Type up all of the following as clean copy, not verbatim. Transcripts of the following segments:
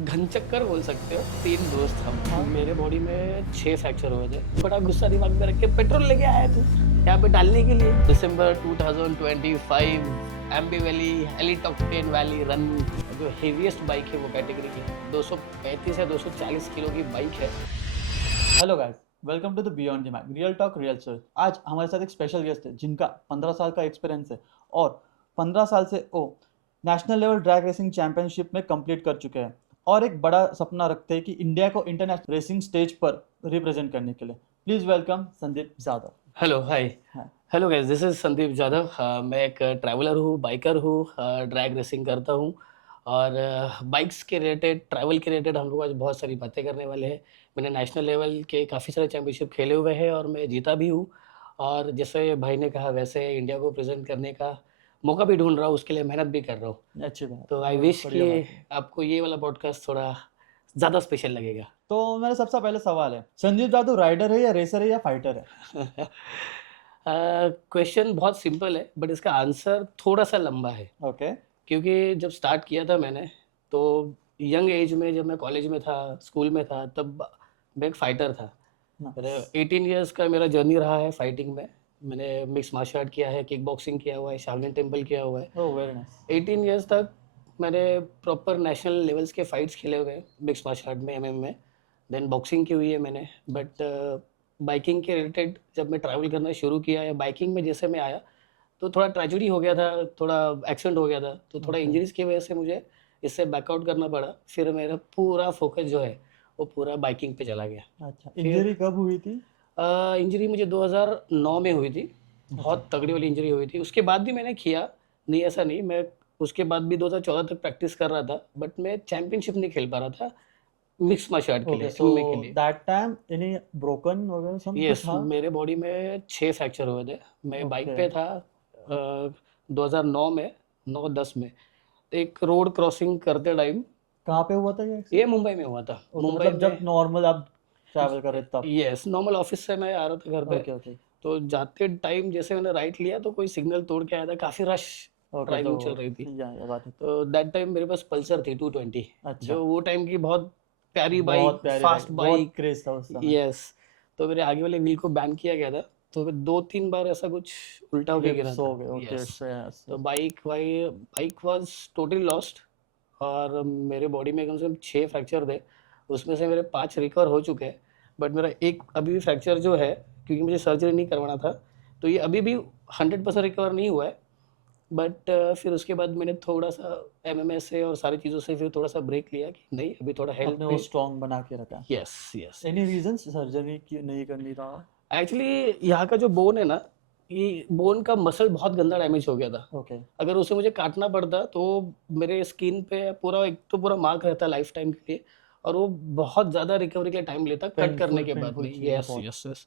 घनचक्कर बोल सकते हो। 3 दोस्त हम। मेरे बॉडी में 6 फ्रैक्चर हुए थे। बड़ा गुस्सा दिमाग में रख के पेट्रोल लेके आया तू यहाँ पे डालने के लिए। दिसंबर 2025 एम्बी वैली हेलीटॉक्टेन वैली रन, जो हेवीएस्ट बाइक है वो कैटेगरी की 235 या 240 किलो की बाइक है। Hello guys, welcome to the beyond the map real talk real story. आज हमारे साथ एक स्पेशल गेस्ट है जिनका 15 साल का एक्सपीरियंस है और 15 साल से वो national level drag racing championship में कंप्लीट कर चुके हैं और एक बड़ा सपना रखते हैं कि इंडिया को इंटरनेशनल रेसिंग स्टेज पर रिप्रेजेंट करने के लिए। Please welcome Sandeep Jadhav. Hello, hi. हाँ। Hello guys, this is Sandeep Jadhav. मैं एक ट्रैवलर हूँ, बाइकर हूँ, ड्रैग रेसिंग करता हूँ और बाइक्स के रिलेटेड, ट्रैवल के रिलेटेड हम लोग आज बहुत सारी बातें करने वाले हैं। मैंने नेशनल लेवल के काफ़ी सारे चैम्पियनशिप खेले हुए हैं और मैं जीता भी हूँ। और जैसे भाई ने कहा वैसे इंडिया को प्रेजेंट करने का मौका भी ढूंढ रहा हूँ, उसके लिए मेहनत भी कर रहा हूँ। अच्छी बात तो है, आई बहुत विश बढ़िया कि बात है। आपको ये वाला पॉडकास्ट थोड़ा ज़्यादा स्पेशल लगेगा। तो मेरा सबसे पहले सवाल है, संदीप जाधव राइडर है या रेसर है या फाइटर है? क्वेश्चन बहुत सिंपल है बट इसका आंसर थोड़ा सा लंबा है। ओके। क्योंकि जब स्टार्ट किया था मैंने, तो यंग एज में जब मैं कॉलेज में था, स्कूल में था, तब मैं एक फाइटर था। मेरे 18 इयर्स का मेरा जर्नी रहा है फाइटिंग में। मैंने मिक्स मार्शल आर्ट किया है, किक बॉक्सिंग किया हुआ है, शाओलिन टेम्पल किया हुआ है। Oh very nice. 18 इयर्स तक मैंने प्रॉपर नेशनल लेवल्स के फाइट्स खेले हुए हैं मिक्स मार्शल आर्ट में, एमएम में। देन बॉक्सिंग की हुई है मैंने। बट बाइकिंग के रिलेटेड जब मैं ट्रैवल करना शुरू किया या बाइकिंग में जैसे मैं आया, तो थोड़ा ट्रेजेडी हो गया था, थोड़ा एक्सीडेंट हो गया था, तो थोड़ा ओके। इंजरीज की वजह से मुझे इससे बैकआउट करना पड़ा। फिर मेरा पूरा फोकस जो है वो पूरा बाइकिंग पे चला गया। अच्छा, फिर इंजरी कब हुई थी? इंजरी मुझे 2009 में हुई थी। अच्छा। बहुत तगड़ी वाली इंजरी हुई थी। उसके बाद भी मैंने किया, नहीं ऐसा नहीं, मैं उसके बाद भी 2014 तक प्रैक्टिस कर रहा था, बट मैं चैंपियनशिप नहीं खेल पा रहा था मिक्स मार्शल आर्ट के ओके, लिए, सो एमएमए के लिए। दैट टाइम एनी ब्रोकन वगैरह सब कुछ यस, था? मेरे बॉडी में 6 फ्रैक्चर हुए थे। मैं बाइक ओके। पे था 2009 में, 9-10 में। एक रोड क्रॉसिंग करते टाइम, कहाँ पे हुआ था ये ये एक्सीडेंट? मुंबई में हुआ था। ओके, मुंबई मतलब में, जब नॉर्मल आप ट्रैवल कर रहे थे तब? यस, नॉर्मल ऑफिस से मैं आ रहा था घर पे। Okay okay. तो जाते टाइम जैसे मैंने राइट लिया तो कोई सिग्नल तोड़ के आया था, काफ़ी रश ओके तो ड्राइविंग चल रही थी। ये बात है। तो दैट टाइम मेरे पास पल्सर थी 220, अच्छा। जो वो टाइम की बहुत प्यारी बाइक, बहुत प्यारी बाइक, फास्ट बहुत बाइक। क्रेज था उस समय। यस। तो मेरे आगे वाले व्हील को बैन किया गया था, तो मैं 2-3 बार ऐसा कुछ उल्टा होके गिरा फ्लिप्स हो था। गए। Okay yes. यस। तो बाइक वाज टोटली लॉस्ट। और मेरे बॉडी में कम से कम 6 फ्रैक्चर थे, उसमें से मेरे 5 रिकवर हो चुके हैं। बट मेरा एक अभी भी फ्रैक्चर जो है, क्योंकि मुझे सर्जरी नहीं करवाना था, तो ये अभी भी 100% रिकवर नहीं हुआ है। बट फिर उसके बाद मैंने थोड़ा सा एमएमए से और सारी चीज़ों से फिर थोड़ा सा ब्रेक लिया कि नहीं, अभी थोड़ा हेल्थ अपने वो पे। स्ट्रॉन्ग बना के रखा। Yes yes any yes. Reason surgery की नहीं करनी था? एक्चुअली यहाँ का जो बोन है ना, ये बोन का मसल बहुत गंदा डैमेज हो गया था। ओके। अगर उसे मुझे काटना पड़ता तो मेरे स्किन पे पूरा, एक तो पूरा मार्क रहता लाइफ टाइम के लिए, और वो बहुत ज़्यादा रिकवरी के लिए टाइम लेता कट करने पेनफुल के बाद पेनफुल भी। चीज़ है यस बहुत। Yes yes.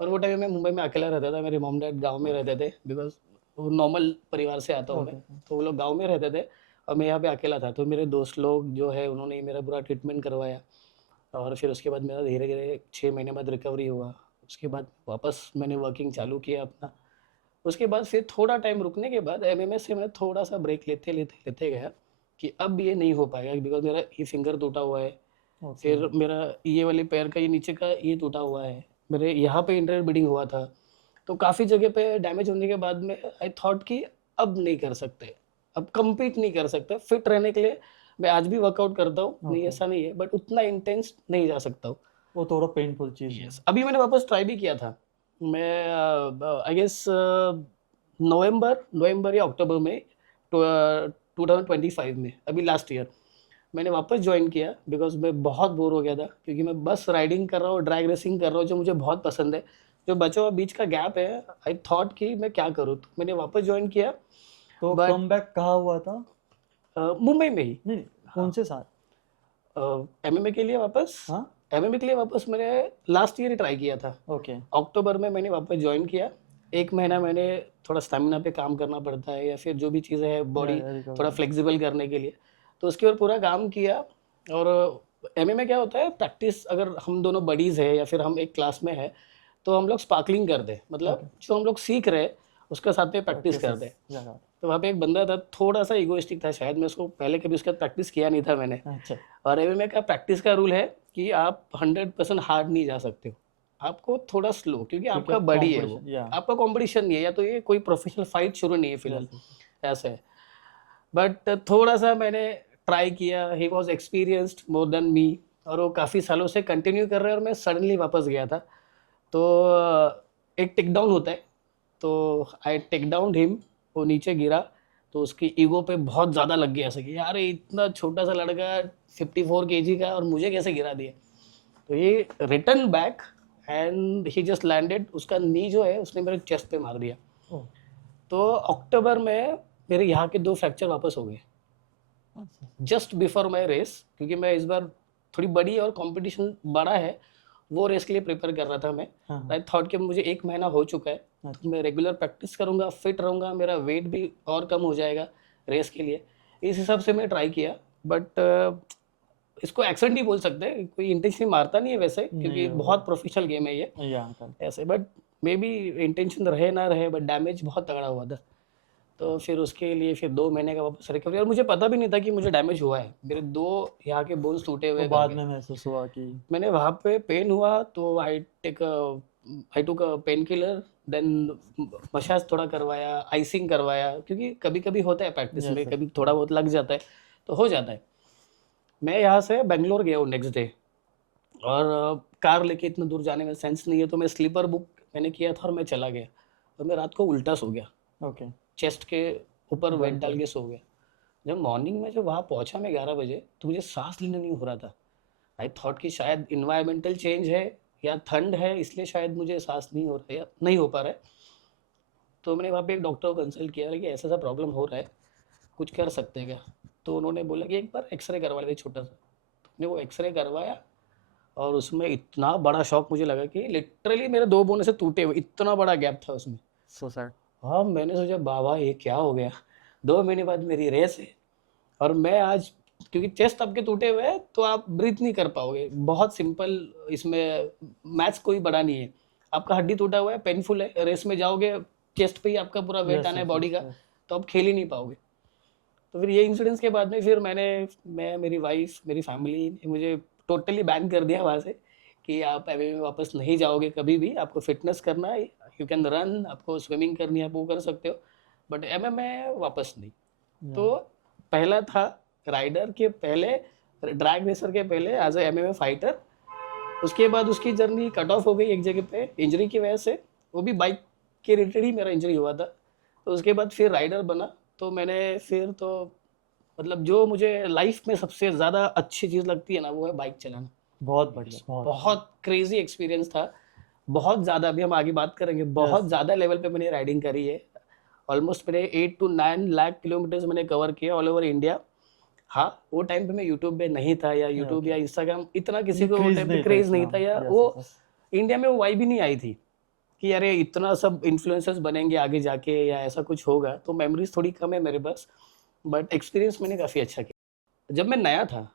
और वो टाइम मैं मुंबई में अकेला रहता था, मेरे मॉम डैड गाँव में रहते थे, बिकॉज वो नॉर्मल परिवार से आता हूँ मैं। ओके। तो वो लोग गाँव में रहते थे और मैं यहाँ पे अकेला था। तो मेरे दोस्त लोग जो है उन्होंने ही मेरा पूरा ट्रीटमेंट करवाया। और फिर उसके बाद मेरा धीरे धीरे 6 महीने बाद रिकवरी हुआ। उसके बाद वापस मैंने वर्किंग चालू किया अपना। उसके बाद फिर थोड़ा टाइम रुकने के बाद एमएमएस से मैं थोड़ा सा ब्रेक लेते लेते लेते गया कि अब ये नहीं हो पाएगा, बिकॉज मेरा ये फिंगर टूटा हुआ है। ओके। फिर मेरा ये वाले पैर का, ये नीचे का ये टूटा हुआ है। मेरे यहाँ पे इंटरनेट ब्लीडिंग हुआ था। तो काफ़ी जगह पे डैमेज होने के बाद में आई थॉट कि अब नहीं कर सकते, अब compete नहीं कर सकते। फिट रहने के लिए मैं आज भी वर्कआउट करता हूँ, नहीं ओके। ऐसा नहीं है, बट उतना इंटेंस नहीं जा सकता हूँ। वो थोड़ा पेनफुल चीज़ है। यस, अभी मैंने वापस ट्राई भी किया था। मैं आई गेस नवंबर या अक्टूबर में, 2025 में, अभी लास्ट ईयर मैंने वापस ज्वाइन किया, बिकॉज मैं बहुत बोर हो गया था। क्योंकि मैं बस राइडिंग कर रहा हूँ, ड्रैग रेसिंग कर रहा हूँ, जो मुझे बहुत पसंद है। जो बचा हुआ बीच का गैप है, आई थॉट कि मैं क्या करूँ, तो मैंने वापस ज्वाइन किया। तो बट कम बैक कहाँ हुआ था? मुंबई में ही। नहीं, कौन हाँ, से साल? एमएमए के लिए वापस, हाँ। एमएमए के लिए वापस मैंने लास्ट ईयर ही ट्राई किया था। ओके। अक्टूबर में मैंने वापस ज्वाइन किया। 1 महीना मैंने थोड़ा स्टैमिना पे काम करना पड़ता है, या फिर जो भी चीज़ें हैं बॉडी थोड़ा रिकवर। फ्लेक्सिबल करने के लिए, तो उसके ऊपर पूरा काम किया। और एमए में क्या होता है, प्रैक्टिस, अगर हम दोनों बडीज़ है या फिर हम एक क्लास में है, तो हम लोग स्पार्कलिंग करते हैं, मतलब ओके। जो हम लोग सीख रहे हैं उसका साथ में प्रैक्टिस प्रैक्टिस करते हैं। ज़्यादा। तो वहाँ पे एक बंदा था, थोड़ा सा इगोइस्टिक था शायद, मैं उसको पहले कभी उसका प्रैक्टिस किया नहीं था मैंने। अच्छा। और एमएमए का प्रैक्टिस का रूल है कि आप 100% हार्ड नहीं जा सकते हो, आपको थोड़ा स्लो, क्योंकि क्योंकि आपका अब बड़ी है वो, कंपटीशन या आपका कंपटीशन नहीं है, या तो ये कोई प्रोफेशनल फाइट शुरू नहीं है फिलहाल, यस यस। ऐसा है। बट थोड़ा सा मैंने ट्राई किया, he was experienced more than me, और वो काफ़ी सालों से कंटिन्यू कर रहे हैं, और मैं सडनली वापस गया था। तो एक टेक डाउन होता है, तो आई टेक डाउन हिम, वो नीचे गिरा, तो उसकी ईगो पे बहुत ज़्यादा लग गया ऐसा कि यार ये इतना छोटा सा लड़का 54 kg का, और मुझे कैसे गिरा दिया। तो ये return back and he just landed, उसका नी जो है उसने मेरे चेस्ट पे मार दिया। ओह, तो अक्टूबर में मेरे यहाँ के 2 फ्रैक्चर वापस हो गए, अच्छा। जस्ट बिफोर माई रेस, क्योंकि मैं इस बार थोड़ी बड़ी और कंपटीशन बड़ा है, वो रेस के लिए प्रिपेयर कर रहा था मैं। हाँ हाँ। आई थॉट कि मुझे 1 महीना हो चुका है, तो अच्छा। मैं रेगुलर प्रैक्टिस करूँगा, फिट रहूँगा, मेरा वेट भी और कम हो जाएगा रेस के लिए, इस हिसाब से मैं ट्राई किया। बट इसको एक्सीडेंट ही बोल सकते हैं, कोई इंटेंशनली मारता नहीं है वैसे, नहीं क्योंकि वो बहुत प्रोफेशनल गेम है ये या करेक्ट। ऐसे। बट मे बी इंटेंशन रहे ना रहे, बट डैमेज बहुत तगड़ा हुआ था। तो फिर उसके लिए फिर 2 महीने का वापस रिकवरी, और मुझे पता भी नहीं था कि मुझे डैमेज हुआ है, मेरे 2 यहाँ के बोन्स टूटे हुए वो हैं बाद करके। में महसूस हुआ कि मैंने वहाँ पे पेन हुआ तो आई टुक अ पेन किलर, देन मसाज थोड़ा करवाया, आइसिंग करवाया, क्योंकि कभी कभी होता है प्रैक्टिस यस में, सर। कभी थोड़ा बहुत लग जाता है, तो हो जाता है। मैं यहाँ से बेंगलोर गया हूँ नेक्स्ट डे, और कार लेके इतना दूर जाने में सेंस नहीं है, तो मैं स्लीपर बुक मैंने किया था और मैं चला गया, और मैं रात को उल्टा सो गया, ओके। चेस्ट के ऊपर वेट बेड डाल पे। के सो गया। जब मॉर्निंग में जब वहाँ पहुँचा मैं 11 बजे, तो मुझे सांस लेना नहीं हो रहा था। आई थॉट कि शायद इन्वायरमेंटल चेंज है या ठंड है, इसलिए शायद मुझे सांस नहीं हो रहा है या नहीं हो पा रहा है। तो मैंने वहाँ पे एक डॉक्टर को कंसल्ट किया कि ऐसा ऐसा प्रॉब्लम हो रहा है, कुछ कर सकते हैं क्या। तो उन्होंने बोला कि एक बार एक्सरे करवा लेते छोटा सा। तो मैंने वो एक्सरे करवाया, और उसमें इतना बड़ा शॉक मुझे लगा कि लिटरली मेरे 2 बोन से टूटे हुए, इतना बड़ा गैप था उसमें। So sad. हाँ, मैंने सोचा बाबा ये क्या हो गया, 2 महीने बाद मेरी रेस है, और मैं आज, क्योंकि चेस्ट आपके टूटे हुए हैं तो आप ब्रीथ नहीं कर पाओगे, बहुत सिंपल, इसमें मैथ्स कोई बड़ा नहीं है। आपका हड्डी टूटा हुआ है, पेनफुल है, रेस में जाओगे, चेस्ट पे ही आपका पूरा वेट यस आना है यस बॉडी यस का, यस। तो आप खेल ही नहीं पाओगे। तो फिर ये इंसिडेंट्स के बाद में फिर मैं, मेरी वाइफ, मेरी फैमिली ने मुझे टोटली बैन कर दिया वहाँ से, कि आप एमएमए में वापस नहीं जाओगे कभी भी, आपको फिटनेस करना है, यू कैन रन, आपको स्विमिंग करनी है, आप वो कर सकते हो, बट एमएमए वापस नहीं। या तो पहला था राइडर के पहले, ड्रैग रेसर के पहले एज ए एमएमए फाइटर। उसके बाद उसकी जर्नी कट ऑफ हो गई एक जगह पे इंजरी की वजह से, वो भी बाइक के रिलेटेड ही मेरा इंजरी हुआ था। तो उसके बाद फिर राइडर बना, तो मैंने फिर तो मतलब जो मुझे लाइफ में सबसे ज़्यादा अच्छी चीज़ लगती है ना, वो है बाइक चलाना। बहुत बढ़िया बहुत। बहुत क्रेजी एक्सपीरियंस था, बहुत ज़्यादा, अभी हम आगे बात करेंगे, बहुत यस। ज़्यादा लेवल पे मैंने राइडिंग करी है। ऑलमोस्ट मैंने 8 to 9 लाख किलोमीटर्स मैंने कवर किया ऑल ओवर इंडिया। हाँ, वो टाइम पे मैं यूट्यूब पे नहीं था, या यूट्यूब ओके। या इंस्टाग्राम इतना किसी ये को वो क्रेज टाइम पे नहीं था क्रेज नहीं इतना। था, या यस वो यस यस। इंडिया में वो वाइब भी नहीं आई थी कि अरे इतना सब इन्फ्लुएंसर्स बनेंगे आगे जाके, या ऐसा कुछ होगा। तो मेमोरीज थोड़ी कम है मेरे पास, बट एक्सपीरियंस मैंने काफ़ी अच्छा किया। जब मैं नया था,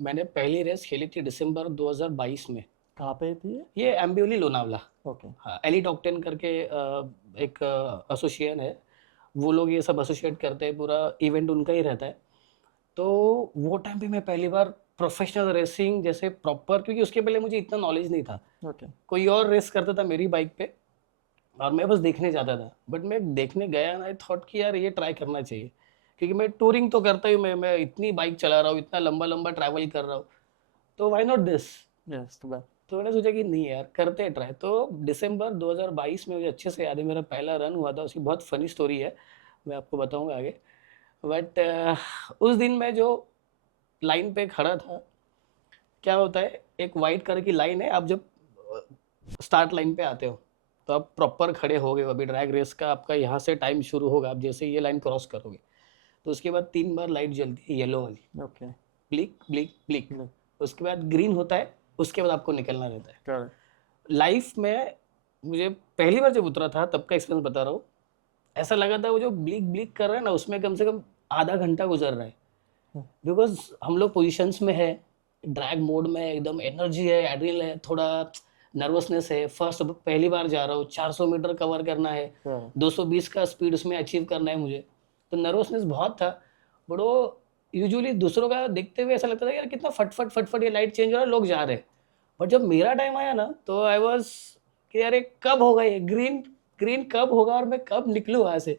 मैंने पहली रेस खेली थी दिसंबर 2022 में, कहाँ पे थी ये? ये एम्बियोली लोनावला। ओके। हाँ, एली टॉप 10 करके एक एसोसिएशन है, वो लोग ये सब एसोसिएट करते हैं, पूरा इवेंट उनका ही रहता है। तो वो टाइम पे मैं पहली बार प्रोफेशनल रेसिंग जैसे प्रॉपर, क्योंकि उसके पहले मुझे इतना नॉलेज नहीं था, ओके। कोई और रेस करता था मेरी बाइक पे, और मैं बस देखने जाता था। बट मैं देखने गया ना, आई थॉट कि यार ये ट्राई करना चाहिए, क्योंकि मैं टूरिंग तो करता ही, मैं इतनी बाइक चला रहा हूँ, इतना लंबा लंबा ट्रैवल कर रहा हूँ, तो why not this. Yes too bad. तो मैंने सोचा कि नहीं यार, करते हैं ट्राई। तो दिसंबर 2022 में, मुझे अच्छे से याद है, मेरा पहला रन हुआ था, उसकी बहुत फनी स्टोरी है, मैं आपको बताऊंगा आगे। बट उस दिन मैं जो लाइन पे खड़ा था, क्या होता है, एक वाइट कलर की लाइन है, आप जब स्टार्ट लाइन पे आते हो तो आप प्रॉपर खड़े हो गए हो, अभी ड्रैग रेस का आपका यहाँ से टाइम शुरू होगा, आप जैसे ये लाइन क्रॉस करोगे, तो उसके बाद 3 बार लाइट जलती है येलो वाली, okay. Bleak bleak bleak, Look, उसके बाद ग्रीन होता है, उसके बाद आपको निकलना रहता है। correct. लाइफ में मुझे पहली बार जब उतरा था तब का एक्सपीरियंस बता रहा हूँ, ऐसा लगा था वो जो ब्लिक ब्लिक कर रहा है ना, उसमें कम से कम आधा घंटा गुजर रहा है, Hmm. बिकॉज हम लोग पोजिशंस में है, ड्रैग मोड में, एकदम एनर्जी है, एड्रिल है, थोड़ा नर्वसनेस है, फर्स्ट पहली बार जा रहा हूँ, 400 मीटर कवर करना है, Correct. 220 का स्पीड उसमें अचीव करना है मुझे। तो नर्वसनेस बहुत था, बट वो यूजुअली दूसरों का देखते हुए ऐसा लगता था यार कितना फटफट फटफट ये लाइट चेंज हो रहा है, लोग जा रहे हैं। बट जब मेरा टाइम आया ना तो आई वाज कि यार ये कब होगा, ये ग्रीन ग्रीन कब होगा और मैं कब निकलूँ वहाँ से।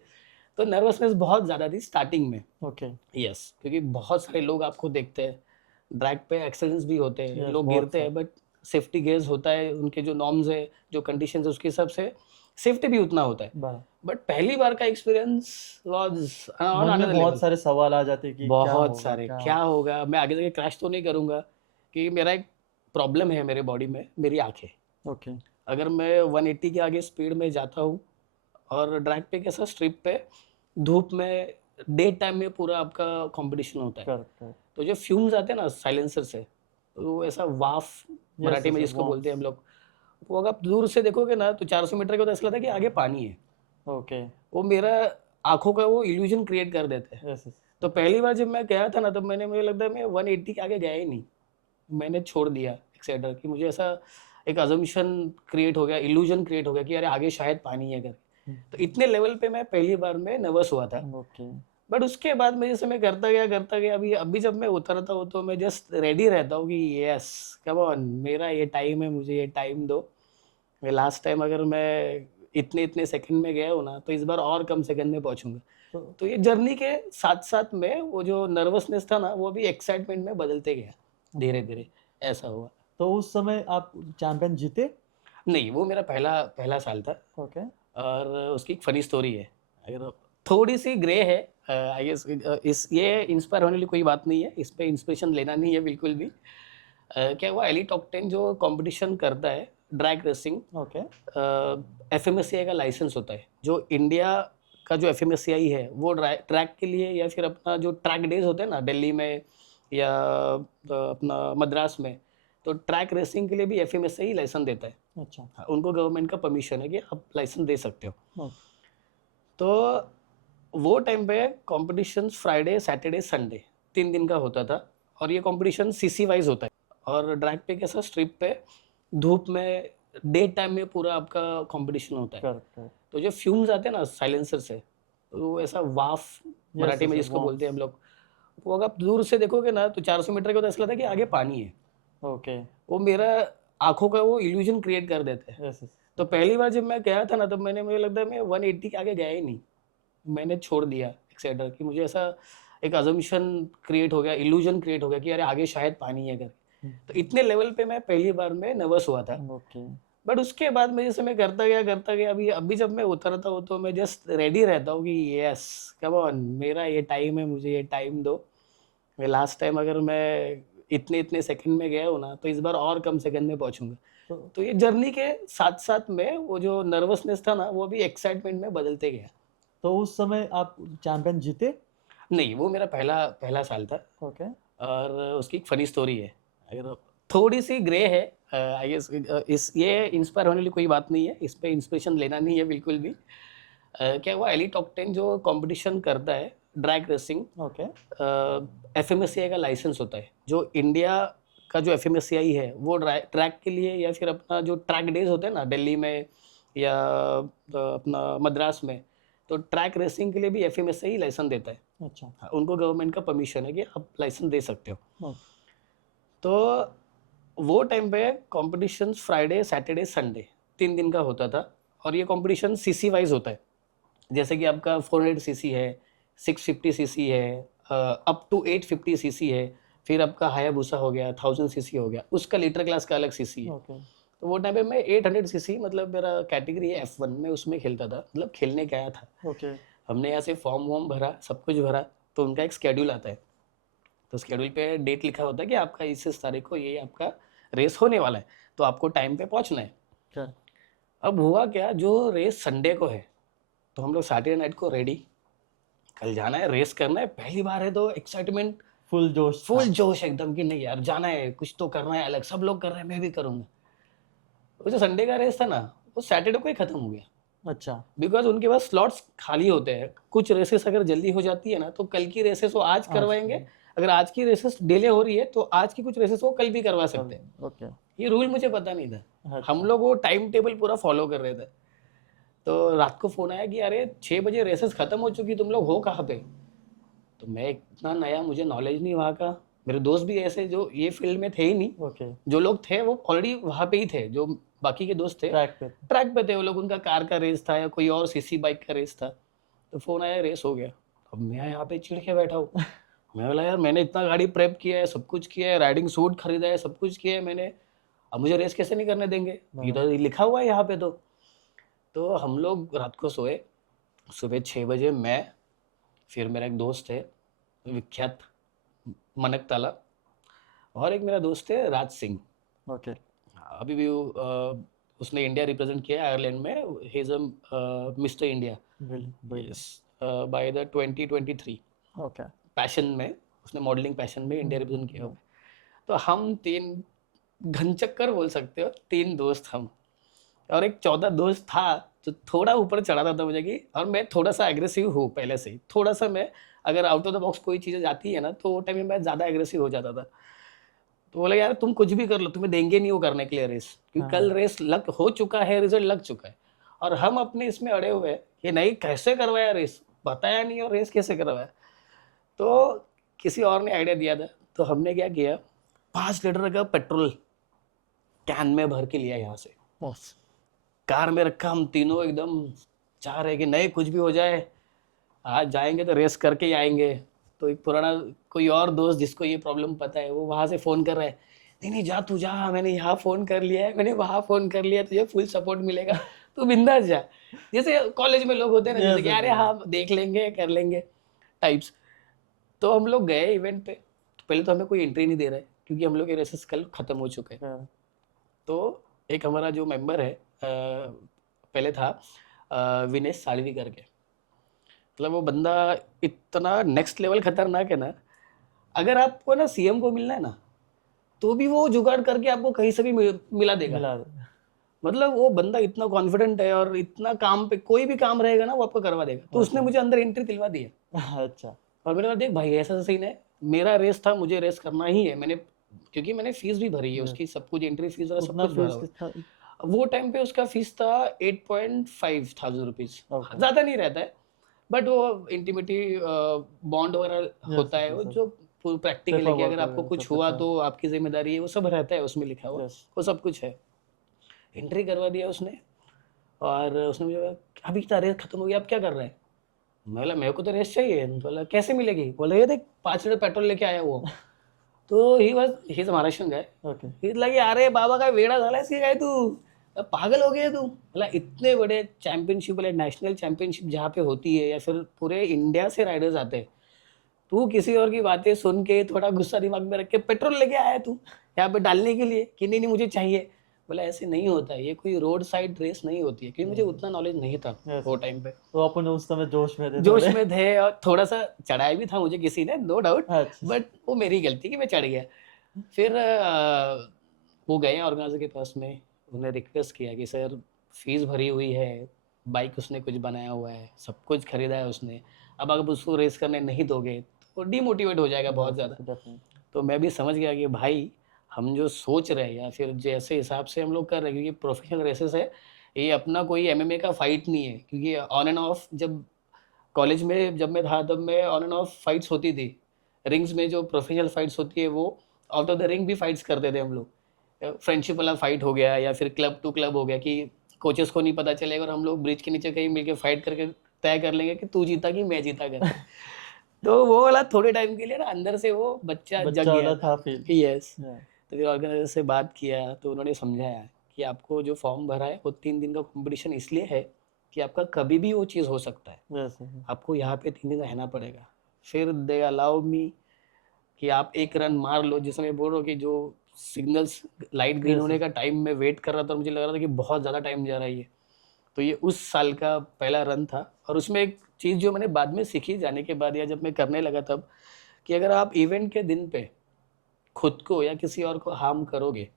तो नर्वसनेस बहुत ज़्यादा थी स्टार्टिंग में। ओके। यस, क्योंकि बहुत सारे लोग आपको देखते हैं, ड्रैग पे एक्सीडेंट्स भी होते हैं, यस, लोग बहुत गिरते सर। हैं, बट सेफ्टी गियर्स होता है, उनके जो नॉर्म्स है, जो कंडीशंस है उसके हिसाब से सेफ्टी भी उतना होता है। बराबर। बट पहली बार का एक्सपीरियंस वाज ऑन मन में अनदर बहुत लेवल। सारे सवाल आ जाते हैं कि क्या बहुत होगा, सारे, क्या क्या होगा? होगा, मैं आगे जाके क्रैश तो नहीं करूँगा, क्योंकि मेरा एक प्रॉब्लम है मेरे बॉडी में, मेरी आँखें। ओके, अगर मैं 180 के आगे स्पीड में जाता हूँ और ड्रैग पे कैसा स्ट्रिप पे धूप में डे टाइम में पूरा आपका कंपटीशन होता है, करेक्ट, करेक्ट। तो जो फ्यूम्स आते हैं ना साइलेंसर से, तो वो ऐसा वाफ यस, मराठी यस, में यस, जिसको बोलते हैं हम वॉर्म्स। लोग, वो अगर आप दूर से देखोगे ना तो 400 मीटर का तो ऐसा लगता है कि आगे पानी है। ओके, वो मेरा आंखों का वो इल्यूजन क्रिएट कर देते हैं। Yes, yes. तो पहली बार जब मैं गया था ना, तब मुझे लगता है मैं 180 के आगे गया ही नहीं, मैंने छोड़ दिया एक्सेटर, कि मुझे ऐसा एक अजम्पशन क्रिएट हो गया, इल्यूजन क्रिएट हो गया कि अरे आगे शायद पानी है करके। तो इतने लेवल पे मैं पहली बार में नर्वस हुआ था। ओके, बट उसके बाद में जैसे मैं करता गया, अभी जब मैं उतरता हूँ तो मैं जस्ट रेडी रहता हूँ कि यस, कम ऑन, मेरा ये टाइम है, मुझे ये टाइम दो। मैं लास्ट टाइम अगर मैं इतने इतने सेकंड में गया हूँ ना, तो इस बार और कम सेकंड में पहुंचूंगा। तो तो ये जर्नी के साथ साथ में वो जो नर्वसनेस था ना, वो भी एक्साइटमेंट में बदलते गया धीरे धीरे, ऐसा हुआ। तो उस समय आप चैंपियन जीते? नहीं, वो मेरा पहला पहला साल था। ओके, और उसकी एक फनी स्टोरी है, अगर थोड़ी सी ग्रे है, आई गेस। इस ये इंस्पायर होने वाली कोई बात नहीं है, इस पे इंस्पिरेशन लेना नहीं है बिल्कुल भी। क्या हुआ, एली टॉप 10 जो कंपटीशन करता है ड्रैग रेसिंग, ओके, एफएमएससीआई का लाइसेंस होता है, जो इंडिया का जो एफएमएससीआई है वो ट्रैक के लिए, या फिर अपना जो ट्रैक डेज होते हैं ना दिल्ली में या अपना मद्रास में, तो ट्रैक रेसिंग के लिए भी एफएमएससीआई लाइसेंस देता है। अच्छा, हाँ, उनको गवर्नमेंट का परमिशन है कि आप लाइसेंस दे सकते हो। ओके, तो वो टाइम पे कॉम्पिटिशन फ्राइडे सैटरडे संडे 3 दिन का होता था, और ये कॉम्पिटिशन सीसी वाइज होता है। और ड्रैग पे कैसा स्ट्रिप पे धूप में डे टाइम में पूरा आपका कंपटीशन होता है। Correct, correct. तो जो फ्यूम्स आते हैं ना साइलेंसर से, तो वो ऐसा वाफ यस, मराठी यस, में यस, जिसको बोलते हैं हम वॉर्म्स। लोग, वो अगर आप दूर से देखोगे ना तो 400 मीटर का तो ऐसा लगता है कि आगे पानी है। ओके, वो मेरा आंखों का वो इल्यूजन क्रिएट कर देते हैं। Yes, yes. तो पहली बार जब मैं गया था ना, तब मुझे लगता है मैं 180 के आगे गया ही नहीं, मैंने छोड़ दिया एक्सेटर, कि मुझे ऐसा एक अजम्पशन क्रिएट हो गया, इल्यूजन क्रिएट हो गया कि अरे आगे शायद पानी है करके। तो इतने लेवल पे मैं पहली बार में नर्वस हुआ था। ओके, बट उसके बाद में जैसे मैं करता गया, अभी जब मैं उतरता हूँ तो मैं जस्ट रेडी रहता हूँ कि यस, कम ऑन, मेरा ये टाइम है, मुझे ये टाइम दो। मैं लास्ट टाइम अगर मैं इतने इतने सेकंड में गया हूँ ना, तो इस बार और कम सेकंड में पहुंचूंगा। तो तो ये जर्नी के साथ साथ में वो जो नर्वसनेस था ना, वो भी एक्साइटमेंट में बदलते गया। तो उस समय आप चैंपियन जीते? नहीं, वो मेरा पहला पहला साल था। ओके, और उसकी एक फनी स्टोरी है, अगर थोड़ी सी ग्रे है, आई गेस। इस ये इंस्पायर होने वाली कोई बात नहीं है, इस पे इंस्पिरेशन लेना नहीं है बिल्कुल भी। क्या हुआ, एली टॉप 10 जो कंपटीशन करता है ड्रैग रेसिंग, ओके, एफएमएससीआई का लाइसेंस होता है, जो इंडिया का जो एफएमएससीआई है वो ट्रैक के लिए, या फिर अपना जो ट्रैक डेज होते हैं ना दिल्ली में या अपना मद्रास में, तो ट्रैक रेसिंग के लिए भी एफएमएससीआई लाइसेंस देता है। अच्छा, हाँ, उनको गवर्नमेंट का परमिशन है कि आप लाइसेंस दे सकते हो। ओके, तो वो टाइम पे कॉम्पिटिशन फ्राइडे सैटरडे संडे 3 दिन का होता था, और ये कॉम्पिटिशन सीसी वाइज होता है। जैसे कि आपका 400 सीसी है, 650 सीसी है, अप टू 850 सीसी है, फिर आपका हायाबुसा हो गया, 1000 सीसी हो गया, उसका लीटर क्लास का अलग सीसी है। ओके, तो वो टाइम पे मैं 800 सीसी, मतलब मेरा कैटेगरी है F1 में, उसमें खेलता था, मतलब खेलने गया था। ओके, हमने यहाँ से फॉर्म वॉर्म भरा, सब कुछ भरा, तो उनका एक स्केड्यूल आता है। तो स्केड्यूल पे डेट लिखा होता है कि आपका इस तारीख को ये आपका रेस होने वाला है, तो आपको टाइम पे पहुंचना है। चल, अब हुआ क्या, जो रेस संडे को है, तो हम लोग सैटरडे नाइट को रेडी, कल जाना है, रेस करना है, पहली बार है तो एक्साइटमेंट, फुल जोश था। फुल जोश एकदम कि नहीं यार जाना है, कुछ तो करना है अलग, सब लोग कर रहे हैं मैं भी करूंगा। वो जो संडे का रेस था ना, वो सैटरडे को ही खत्म हो गया, अच्छा, बिकॉज उनके पास स्लॉट्स खाली होते हैं। कुछ रेसेस अगर जल्दी हो जाती है ना, तो कल की रेसेस वो आज करवाएंगे, अगर आज की रेसेस डिले हो रही है तो आज की कुछ रेसेस वो कल भी करवा चल, सकते हैं। ओके, ये रूल मुझे पता नहीं था, हम अच्छा, लोग वो टाइम टेबल पूरा फॉलो कर रहे थे। तो रात को फ़ोन आया कि अरे 6 बजे रेसेस ख़त्म हो चुकी, तुम लोग हो कहाँ पे? तो मैं इतना नया, मुझे नॉलेज नहीं वहाँ का। मेरे दोस्त भी ऐसे जो ये फील्ड में थे ही नहीं। ओके, जो लोग थे वो ऑलरेडी वहाँ पे ही थे, जो बाकी के दोस्त थे ट्रैक पे। ट्रैक पे थे वो लोग, उनका कार का रेस था या कोई और सीसी बाइक का रेस था। तो फ़ोन आया रेस हो गया। अब मैं यहाँ पे चिढ़ के बैठा हूँ। मैं बोला यार मैंने इतना गाड़ी प्रेप किया है, सब कुछ किया है, राइडिंग सूट खरीदा है, सब कुछ किया है मैंने, अब मुझे रेस कैसे नहीं करने देंगे? ये तो लिखा हुआ है यहाँ पे तो हम लोग रात को सोए। सुबह 6 बजे मैं, फिर मेरा एक दोस्त है विख्यात मनक ताला, और एक मेरा दोस्त है राज सिंह। ओके, अभी भी उसने इंडिया रिप्रेजेंट किया है आयरलैंड में। ही इज मिस्टर इंडिया बिल्कुल, बाय द 2023 ओके, पैशन में। उसने मॉडलिंग पैशन में इंडिया रिप्रेजेंट किया हुआ है। तो हम 3 घनचक्कर बोल सकते हो, 3 दोस्त हम, और एक 14 दोस्त था जो थोड़ा ऊपर चढ़ाता था मुझे कि, और मैं थोड़ा सा एग्रेसिव हूँ पहले से ही, थोड़ा सा मैं अगर आउट ऑफ द बॉक्स कोई चीज़ें जाती है ना तो वो टाइम में मैं ज़्यादा एग्रेसिव हो जाता था। तो बोले यार तुम कुछ भी कर लो, तुम्हें देंगे नहीं वो करने के लिए रेस, क्योंकि कल रेस लग हो चुका है, रिजल्ट लग चुका है, और हम अपने इसमें अड़े हुए हैं कि नहीं कैसे करवाया रेस, बताया नहीं और रेस कैसे करवाया। तो किसी और ने आइडिया दिया था, तो हमने क्या किया, 5 लीटर का पेट्रोल कैन में भर के लिया यहाँ से, कार में रखा, हम तीनों एकदम चाह रहे कि नहीं कुछ भी हो जाए, आज जाएंगे तो रेस करके ही आएंगे। तो एक पुराना कोई और दोस्त जिसको ये प्रॉब्लम पता है, वो वहाँ से फ़ोन कर रहा है, नहीं नहीं जा तू जा, मैंने यहाँ फ़ोन कर लिया है, मैंने वहाँ फ़ोन कर लिया, तुझे फुल सपोर्ट मिलेगा, तू बिंदास जा। जैसे कॉलेज में लोग होते हैं ना, जैसे कि अरे हाँ देख लेंगे कर लेंगे टाइप्स। तो हम लोग गए इवेंट पे, तो पहले तो हमें कोई एंट्री नहीं दे रहा है क्योंकि हम लोग के रेसेस कल ख़त्म हो चुके हैं। तो एक हमारा जो मेंबर है पहले था विनेश साळवी करके, मतलब वो बंदा इतना नेक्स्ट लेवल खतरनाक है ना, अगर आपको ना सीएम को मिलना है ना तो भी वो जुगाड़ करके आपको कहीं से भी मिला देगा। मतलब वो बंदा इतना कॉन्फिडेंट है और इतना काम पे कोई भी काम रहेगा ना वो आपको करवा देगा। तो उसने मुझे अंदर एंट्री दिलवा दी है। अच्छा, और मैंने कहा देख भाई ऐसा सीन है, मेरा रेस था, मुझे रेस करना ही है, मैंने क्योंकि मैंने फीस भी भरी है उसकी, सब कुछ एंट्री फीस और सब कुछ भरा हुआ है। वो टाइम पे उसका फीस था 8,500 रुपीज, ज़्यादा नहीं रहता है, बट वो इंटीमेटी बॉन्ड वगैरह होता है, वो जो प्रैक्टिकल है कि अगर आपको कुछ हुआ तो आपकी जिम्मेदारी है, वो सब रहता है उसमें लिखा हुआ, वो सब कुछ है। एंट्री करवा दिया उसने, और उसने मुझे बोला, अभी तो रेस खत्म हो गया, अब क्या कर रहा है? मैं बोला मेरे को तो रेस चाहिए। बोला कैसे मिलेगी? बोला ये देख 5 लीटर पेट्रोल लेके आया वो। तो he is Maharashtra guy. He like अरे बाबा काय वेडा झालायस की काय तू, पागल हो गया तू? बोला इतने बड़े चैंपियनशिप वाले नेशनल चैंपियनशिप जहाँ पे होती है या फिर पूरे इंडिया से राइडर्स आते हैं, तू किसी और की बातें सुन के थोड़ा गुस्सा दिमाग में रख के पेट्रोल लेके आया तू यहाँ पे डालने के लिए कि नहीं नहीं मुझे चाहिए? बोला ऐसे नहीं होता है, ये कोई रोड साइड रेस नहीं होती है, क्योंकि मुझे उतना नॉलेज नहीं था वो टाइम पे। तो अपन उस समय जोश में थे और थोड़ा सा चढ़ाया भी था मुझे किसी ने, नो डाउट, बट वो मेरी गलती कि मैं चढ़ गया। फिर वो गए ऑर्गेनाइजर के पास में, उन्हें रिक्वेस्ट किया कि सर फीस भरी हुई है, बाइक उसने कुछ बनाया हुआ है, सब कुछ खरीदा है उसने, अब अगर उसको रेस करने नहीं दोगे तो डीमोटिवेट हो जाएगा बहुत ज़्यादा। तो मैं भी समझ गया कि भाई हम जो सोच रहे हैं या फिर जैसे हिसाब से हम लोग कर रहे हैं, क्योंकि प्रोफेशनल रेसेस है, ये अपना कोई एमएमए का फाइट नहीं है, क्योंकि ऑन एंड ऑफ जब कॉलेज में जब मैं था तब मैं ऑन एंड ऑफ फाइट्स होती थी रिंग्स में, जो प्रोफेशनल फाइट्स होती है वो आउट ऑफ द रिंग भी फाइट्स करते थे हम लोग। फ्रेंडशिप वाला फाइट हो गया या फिर क्लब टू क्लब हो गया कि कोचेस को नहीं पता चलेगा और हम लोग ब्रिज के नीचे कहीं मिलके फाइट करके तय कर लेंगे कि तू जीता कि मैं जीता कर। तो वो वाला थोड़े टाइम के लिए ना अंदर से वो बच्चा जग गया था। यस। तो फिर ऑर्गेनाइजर से बात किया तो उन्होंने समझाया कि आपको जो फॉर्म भरा है वो 3 दिन का कंपटीशन इसलिए है कि आपका कभी भी वो चीज़ हो सकता है, आपको यहाँ पे 3 दिन रहना पड़ेगा। फिर दे अलाउ मी कि आप एक रन मार लो, जिसमें मैं बोल रहा हूँ कि जो सिग्नल्स लाइट ग्रीन होने का टाइम में वेट कर रहा था, मुझे लग रहा था कि बहुत ज़्यादा टाइम जा रहा है ये। तो ये उस साल का पहला रन था। और उसमें एक चीज़ जो मैंने बाद में सीखी जाने के बाद या जब मैं करने लगा तब, कि अगर आप इवेंट के दिन पे खुद को या किसी और को हार्म करोगे,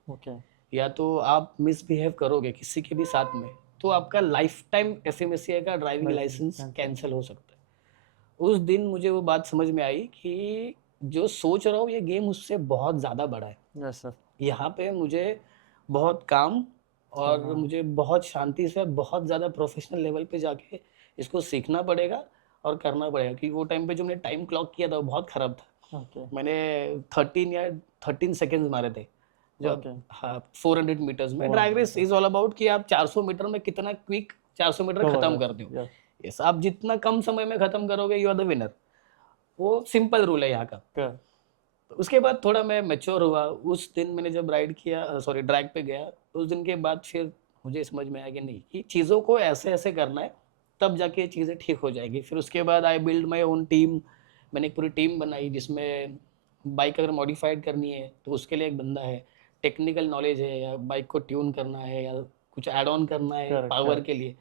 या तो आप मिसबिहेव करोगे किसी के भी साथ में, तो आपका लाइफ टाइम एफएमएससीआई का ड्राइविंग लाइसेंस कैंसिल हो सकता है। उस दिन मुझे वो बात समझ में आई कि जो सोच रहा हूँ ये गेम उससे बहुत ज़्यादा बड़ा है। यहाँ पे मुझे बहुत काम और हाँ। मुझे बहुत शांति से और बहुत ज़्यादा प्रोफेशनल लेवल पे जाके इसको सीखना पड़ेगा और करना पड़ेगा, क्योंकि वो टाइम पे जो मैंने टाइम क्लॉक किया था वो बहुत ख़राब था। ओके, मैंने 13 या 13 सेकंड्स मारे थे जब, ओके। हाँ, 400 मीटर्स में। Drag 400 race metre is all about कि आप 400 मीटर में कितना क्विक 400 मीटर कवर खत्म कर करते हो। सकते, यस, यस, आप जितना कम समय में खत्म करोगे यू आर द विनर। वो सिंपल रूल है यहाँ का। कर तो उसके बाद थोड़ा मैं मैच्योर हुआ। उस दिन मैंने जब राइड किया, सॉरी ड्रैग पे गया, तो उस दिन के बाद फिर मुझे समझ में आया कि नहीं, कि चीज़ों को ऐसे ऐसे करना है, तब जाके चीज़ें ठीक हो जाएगी। फिर उसके बाद I build my own team. मैंने एक पूरी टीम बनाई जिसमें बाइक अगर मॉडिफाइड करनी है तो उसके लिए एक बंदा है, टेक्निकल नॉलेज है या बाइक को ट्यून करना है या कुछ ऐड ऑन करना है करेक्ट, पावर करेक्ट। के लिए,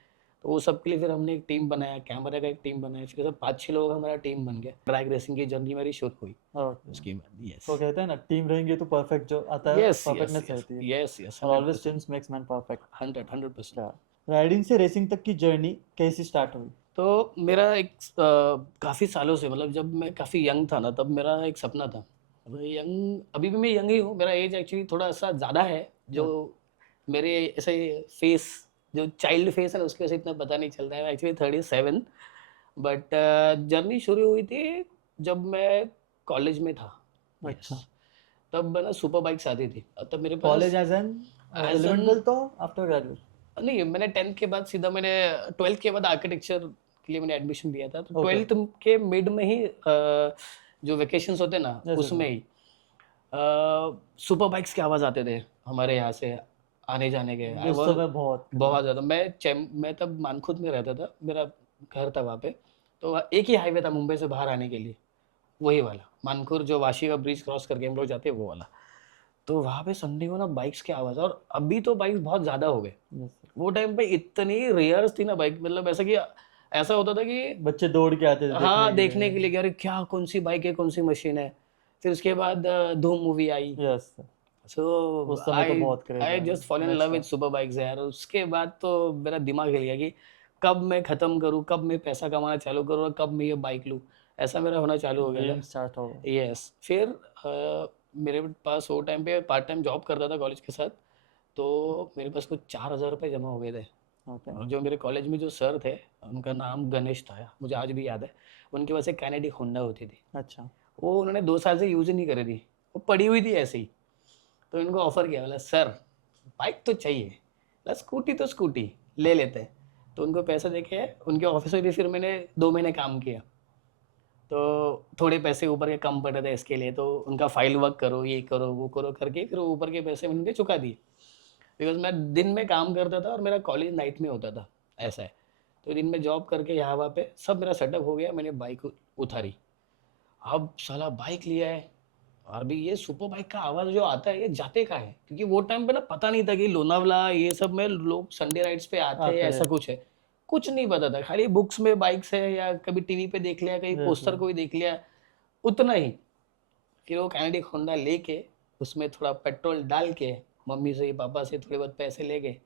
तो वो सब के लिए फिर हमने एक टीम बनाया, कैमरे का एक टीम बनाया। फिर सब 5-6 लोगों का हमारा टीम बन गया। ड्रैग रेसिंग की जर्नी मेरी शुरू हुई ओके। उसके बाद। यस, तो कहते हैं ना टीम रहेंगे तो परफेक्ट जो आता है यस, यस, परफेक्टनेस यस, रहती है यस, यस, और always 100%, teams makes man perfect. 100%। क्या राइडिंग से रेसिंग तक की जर्नी कैसी स्टार्ट हुई? तो मेरा एक काफ़ी सालों से, मतलब जब मैं काफ़ी यंग था ना, तब मेरा एक सपना था। यंग, अभी भी मैं यंग ही हूँ, मेरा एज एक्चुअली थोड़ा सा ज़्यादा है, जो मेरे ऐसे फेस, जो चाइल्ड फेस है ना, उसकी वजह से इतना पता नहीं चलता है। एक्चुअली 37, बट जर्नी शुरू हुई थी जब मैं कॉलेज में था। यस, अच्छा, तब ना सुपर बाइक्स आती थी, और तब मेरे कॉलेज पास एज एन एज 11 एन, 12 तो आफ्टर ग्रेजुएट? नहीं, मैंने 10th के बाद सीधा, मैंने 12th के बाद आर्किटेक्चर के लिए मैंने एडमिशन लिया था। तो ओके, 12th के मिड में ही जो वेकेशंस होते हैं ना, यस, यस, उसमें ही सुपर बाइक्स के आवाज़ आते थे हमारे यहाँ से आने जाने के। आई उस वाज समय बहुत बहुत ज़्यादा। मैं तब मानखुद में रहता था, मेरा घर था वहाँ पे। तो एक ही हाईवे था मुंबई से बाहर आने के लिए, वही वाला मानकुर, जो वाशी का ब्रिज क्रॉस करके हम लोग जाते हैं, वो वाला। तो वहाँ पे संडे को ना बाइक्स की आवाज़, और अभी तो बाइक्स बहुत ज़्यादा हो गए। यस, वो टाइम पे इतनी रेयर थी ना बाइक, मतलब ऐसा कि ऐसा होता था कि बच्चे दौड़ के आते थे देखने हाँ, के देखने के लिए। लिए कि अरे क्या, कौन सी बाइक है, कौन सी मशीन है। फिर उसके बाद धूम मूवी आई। यस, सो उस समय तो आई बहुत क्रेज आई है, just fall in love next with level. Super bikes यार। उसके बाद तो मेरा दिमाग हिल गया कि कब मैं ख़त्म करूँ, कब मैं पैसा कमाना चालू करूँ और कब मैं ये बाइक लूँ। ऐसा मेरा होना चालू हो गया ड्रीम था। स्टार्ट हो गया। यस, फिर मेरे पास वो टाइम पे पार्ट टाइम जॉब करता था कॉलेज के साथ। तो मेरे पास कुछ 4,000 रुपये जमा हो गए थे। ओके, और जो मेरे कॉलेज में जो सर थे, उनका नाम गणेश था, मुझे आज भी याद है। उनके पास एक काइनेटिक होंडा होती थी, अच्छा, वो उन्होंने 2 साल से यूज़ ही नहीं करी थी, वो पड़ी हुई थी ऐसे ही। तो इनको ऑफर किया, बोला सर बाइक तो चाहिए, बोला स्कूटी तो स्कूटी ले लेते हैं। तो उनको पैसे देके उनके ऑफिस में भी फिर मैंने 2 महीने काम किया। तो थोड़े पैसे ऊपर के कम पड़ रहे थे इसके लिए, तो उनका फाइल वर्क करो, ये करो, वो करो करके फिर ऊपर के पैसे मैंने उनके चुका दिए। बिकॉज मैं दिन में काम करता था और मेरा कॉलेज नाइट में होता था, ऐसा है। तो दिन में जॉब करके यहाँ वहाँ पे सब मेरा सेटअप हो गया, मैंने बाइक उतारी। अब साला बाइक लिया है, और अभी ये सुपर बाइक का आवाज़ जो आता है, ये जाते का है, क्योंकि वो टाइम पे ना पता नहीं था कि लोनावला ये सब में लोग संडे राइड्स पे आते हैं, आते ऐसा हैं, कुछ है। कुछ नहीं पता था, खाली बुक्स में बाइक्स है या कभी टीवी पे देख लिया, कहीं यस, पोस्टर कोई देख लिया, उतना ही। फिर वो काइनेटिक होंडा लेके उसमें थोड़ा पेट्रोल डाल के मम्मी से पापा से थोड़े बहुत पैसे ले गए।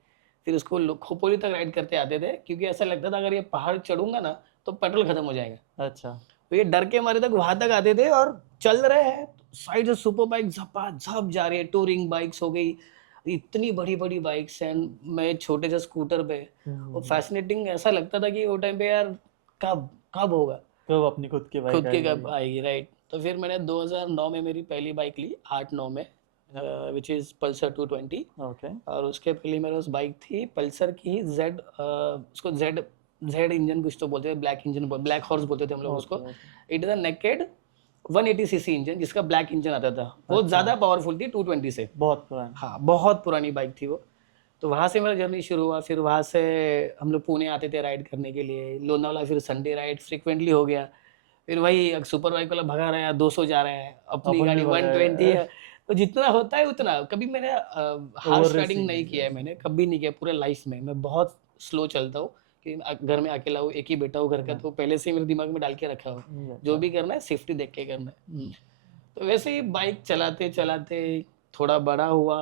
फिर उसको खोपोली तक राइड करते आते थे, क्योंकि ऐसा लगता था अगर ये पहाड़ चढ़ूंगा ना तो पेट्रोल खत्म हो जाएगा। अच्छा, तो ये डर के मारे तक वहां तक आते थे, और चल रहे हैं साइड से सुपर बाइक झपाझप जा रही है, टूरिंग बाइक्स हो गई, इतनी बड़ी बड़ी बाइक्स हैं, मैं छोटे से स्कूटर पे। वो फैसिनेटिंग ऐसा लगता था कि वो टाइम पे यार कब कब होगा, कब अपनी खुद की बाइक खुद की आएगी? कब आएगी, राइट। तो फिर मैंने 2009 में मेरी पहली बाइक ली, 8-9 में, विच इज़ पल्सर 220। ओके, और उसके पहले मेरे पास बाइक थी पल्सर की ही जेड, उसको जेड जेड इंजन कुछ तो बोलते हैं, ब्लैक इंजन, ब्लैक हॉर्स बोलते थे हम लोग उसको। Okay, okay, it is a naked 180 CC engine, जिसका ब्लैक इंजन आता था, बहुत अच्छा, ज़्यादा पावरफुल थी 220 से। बहुत पुरानी। हाँ, बहुत पुरानी बाइक थी वो। तो वहाँ से मेरा जर्नी शुरू हुआ। फिर वहाँ से हम लोग पुणे आते थे राइड करने के लिए, लोनावाला फिर संडे राइड फ्रिक्वेंटली हो गया। फिर वही सुपर बाइक वाला भगा रहा है, 200 जा रहे हैं, अपनी अपन भी गाड़ी 120 भगाए, है। तो जितना होता है उतना, कभी मैंने ओवर हार्श राइडिंग नहीं रेसिंग, किया है, मैंने कभी नहीं किया पूरे लाइफ में। मैं बहुत स्लो चलता हूँ, कि घर में अकेला हूँ, एक ही बेटा हूँ घर का, तो पहले से ही मेरे दिमाग में डाल के रखा हो, जो अच्छा, भी करना है सेफ्टी देख के करना है। तो वैसे ही बाइक चलाते चलाते थोड़ा बड़ा हुआ,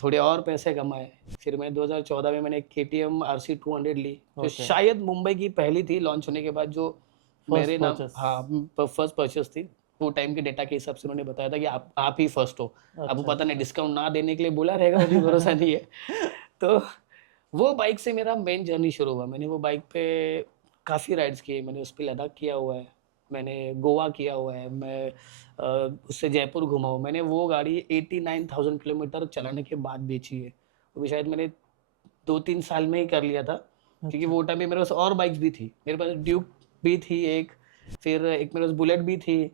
थोड़े और पैसे कमाए। फिर मैं 2014 में मैंने KTM RC 200 ली, जो ओके, शायद मुंबई की पहली थी लॉन्च होने के बाद, जो फर्स्ट मेरे नाम, परचेस, हाँ, फर्स्ट परचेस थी। वो टाइम के डेटा के हिसाब से उन्होंने बताया था कि आप ही फर्स्ट हो। अब वो अच्छा, पता नहीं अच्छा। डिस्काउंट ना देने के लिए बोला रहेगा, वो भी भरोसा नहीं है। तो वो बाइक से मेरा मेन जर्नी शुरू हुआ। मैंने वो बाइक पे काफ़ी राइड्स किए, मैंने उस पे लद्दाख किया हुआ है, मैंने गोवा किया हुआ है, मैं उससे जयपुर घूमा हूँ। मैंने वो गाड़ी 89,000 किलोमीटर चलाने के बाद बेची है। वो भी शायद मैंने 2-3 साल में ही कर लिया था, क्योंकि अच्छा। वो टाइम पे मेरे पास और बाइक्स भी थी। मेरे पास ड्यूक भी थी एक, फिर एक मेरे पास बुलेट भी थी,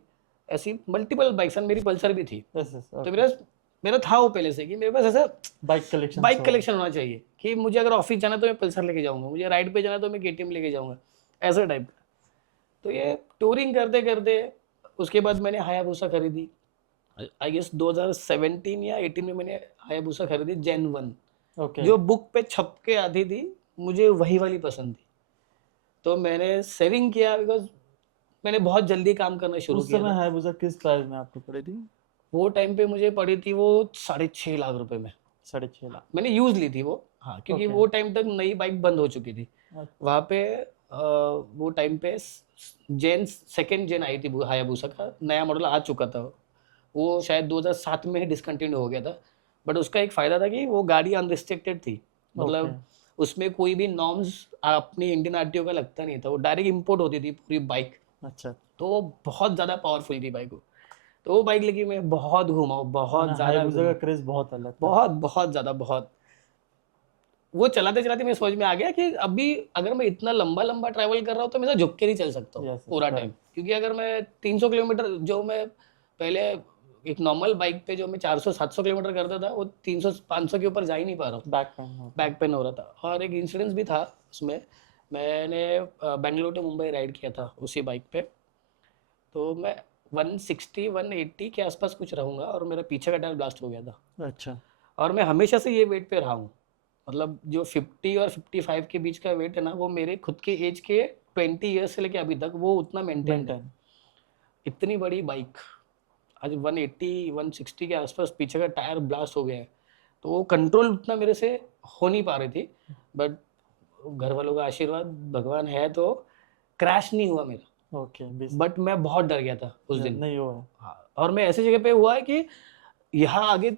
ऐसी मल्टीपल बाइक्स, मेरी पल्सर भी थी। यस यस तो ओके। मेरा था वो पहले से कि मेरे पास ऐसा बाइक कलेक्शन बाइक कलेक्शन होना चाहिए कि मुझे अगर ऑफिस जाना तो मैं पल्सर लेके जाऊंगा, मुझे राइड पे जाना तो मैं केटीएम लेके जाऊंगा, ऐसा टाइप का। तो ये टूरिंग करते करते उसके बाद मैंने हायाबुसा खरीदी। आई गेस 2017 या 18 में मैंने हायाबुसा खरीदी जेन 1, ओके। जो बुक पे छप के आती थी, मुझे वही वाली पसंद थी। तो मैंने सेविंग किया, बिकॉज मैंने बहुत जल्दी काम करना शुरू उस किया समय था। हायाबुसा किस प्राइस में आपको पड़ी थी? वो टाइम पे मुझे पड़ी थी वो 6.5 लाख रुपए में। 6.5 लाख। मैंने यूज ली थी वो, हाँ, क्योंकि ओके। वो टाइम तक नई बाइक बंद हो चुकी थी वहाँ पे। वो टाइम पे जेन सेकेंड जेन आई थी हायाबुसा का, नया मॉडल आ चुका था। वो शायद 2007 में ही डिसकंटिन्यू हो गया था। बट उसका एक फ़ायदा था कि वो गाड़ी अनरिस्ट्रिक्टेड थी, ओके। मतलब उसमें कोई भी नॉर्म्स अपनी इंडियन आरटीओ का लगता नहीं था, वो डायरेक्ट इंपोर्ट होती थी पूरी बाइक। अच्छा। तो वो बहुत ज़्यादा पावरफुल थी बाइक वो। तो वो बाइक लेके मैं बहुत घूमा हूँ, बहुत मैंने ज़्यादा हायाबुसा घूमा का हूँ, क्रेज बहुत अलग था। बहुत बहुत ज़्यादा बहुत। वो चलाते चलाते मेरे समझ में आ गया कि अभी अगर मैं इतना लंबा लंबा ट्रैवल कर रहा हूँ तो मैं तो झुक के नहीं चल सकता हूँ यस यस पूरा टाइम। क्योंकि अगर मैं 300 किलोमीटर, जो मैं पहले एक नॉर्मल बाइक पे जो मैं 400-700 किलोमीटर करता था, वो 300-500 के ऊपर जा ही नहीं पा रहा हूँ, बैक पेन होता है। बैक पेन हो रहा था। और एक इंसिडेंस भी था उसमें, मैंने बेंगलोर टू मुंबई राइड किया था उसी बाइक पे। तो मैं 160-180 के आसपास कुछ रहूँगा और मेरा पीछे का टायर ब्लास्ट हो गया था। अच्छा। और मैं हमेशा से ये वेट पे रहा हूँ, मतलब जो 50 और 55 के बीच का वेट है ना, वो मेरे खुद के एज के 20 ईयर्स से लेके अभी तक वो उतना मेंटेन्ड है। मेंटेन। इतनी बड़ी बाइक, आज 180 160 के आसपास पीछे का टायर ब्लास्ट हो गया है। तो वो कंट्रोल उतना मेरे से हो नहीं पा रही थी। बट घर वालों का आशीर्वाद, भगवान है, तो क्रैश नहीं हुआ मेरा। ओके बीस। बट मैं बहुत डर गया था उस दिन। नहीं हुआ है। हाँ, और मैं ऐसी जगह पे हुआ है कि यहाँ आगे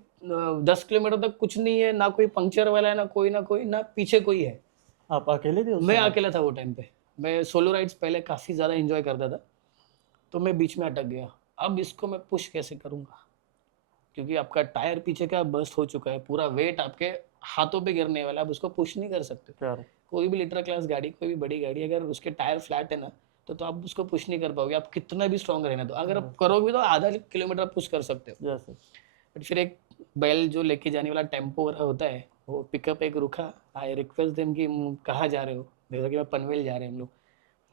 10 किलोमीटर तक कुछ नहीं है, ना कोई पंक्चर वाला है, ना कोई, ना पीछे कोई है। आप अकेले थे उस मैं समय? अकेला था वो टाइम पे। मैं सोलो राइड्स पहले काफ़ी ज़्यादा एंजॉय करता था, तो मैं बीच में अटक गया। अब इसको मैं पुश कैसे करूँगा, क्योंकि आपका टायर पीछे का बस्ट हो चुका है, पूरा वेट आपके हाथों पे गिरने वाला है, आप उसको पुश नहीं कर सकते। प्यार। कोई भी लिटर क्लास गाड़ी, कोई भी बड़ी गाड़ी, अगर उसके टायर फ्लैट है ना, तो आप उसको पुश नहीं कर पाओगे, आप कितना भी स्ट्रॉन्ग रहना। तो अगर आप करोगे तो आधा किलोमीटर पुश कर सकते हो। यस। बट फिर एक बैल जो लेके जाने वाला टेम्पो वगैरह होता है, वो पिकअप एक रुका। आई रिक्वेस्ट देम कि कहाँ जा रहे हो, जैसा कि मैं पनवेल जा रहे हैं हम लोग।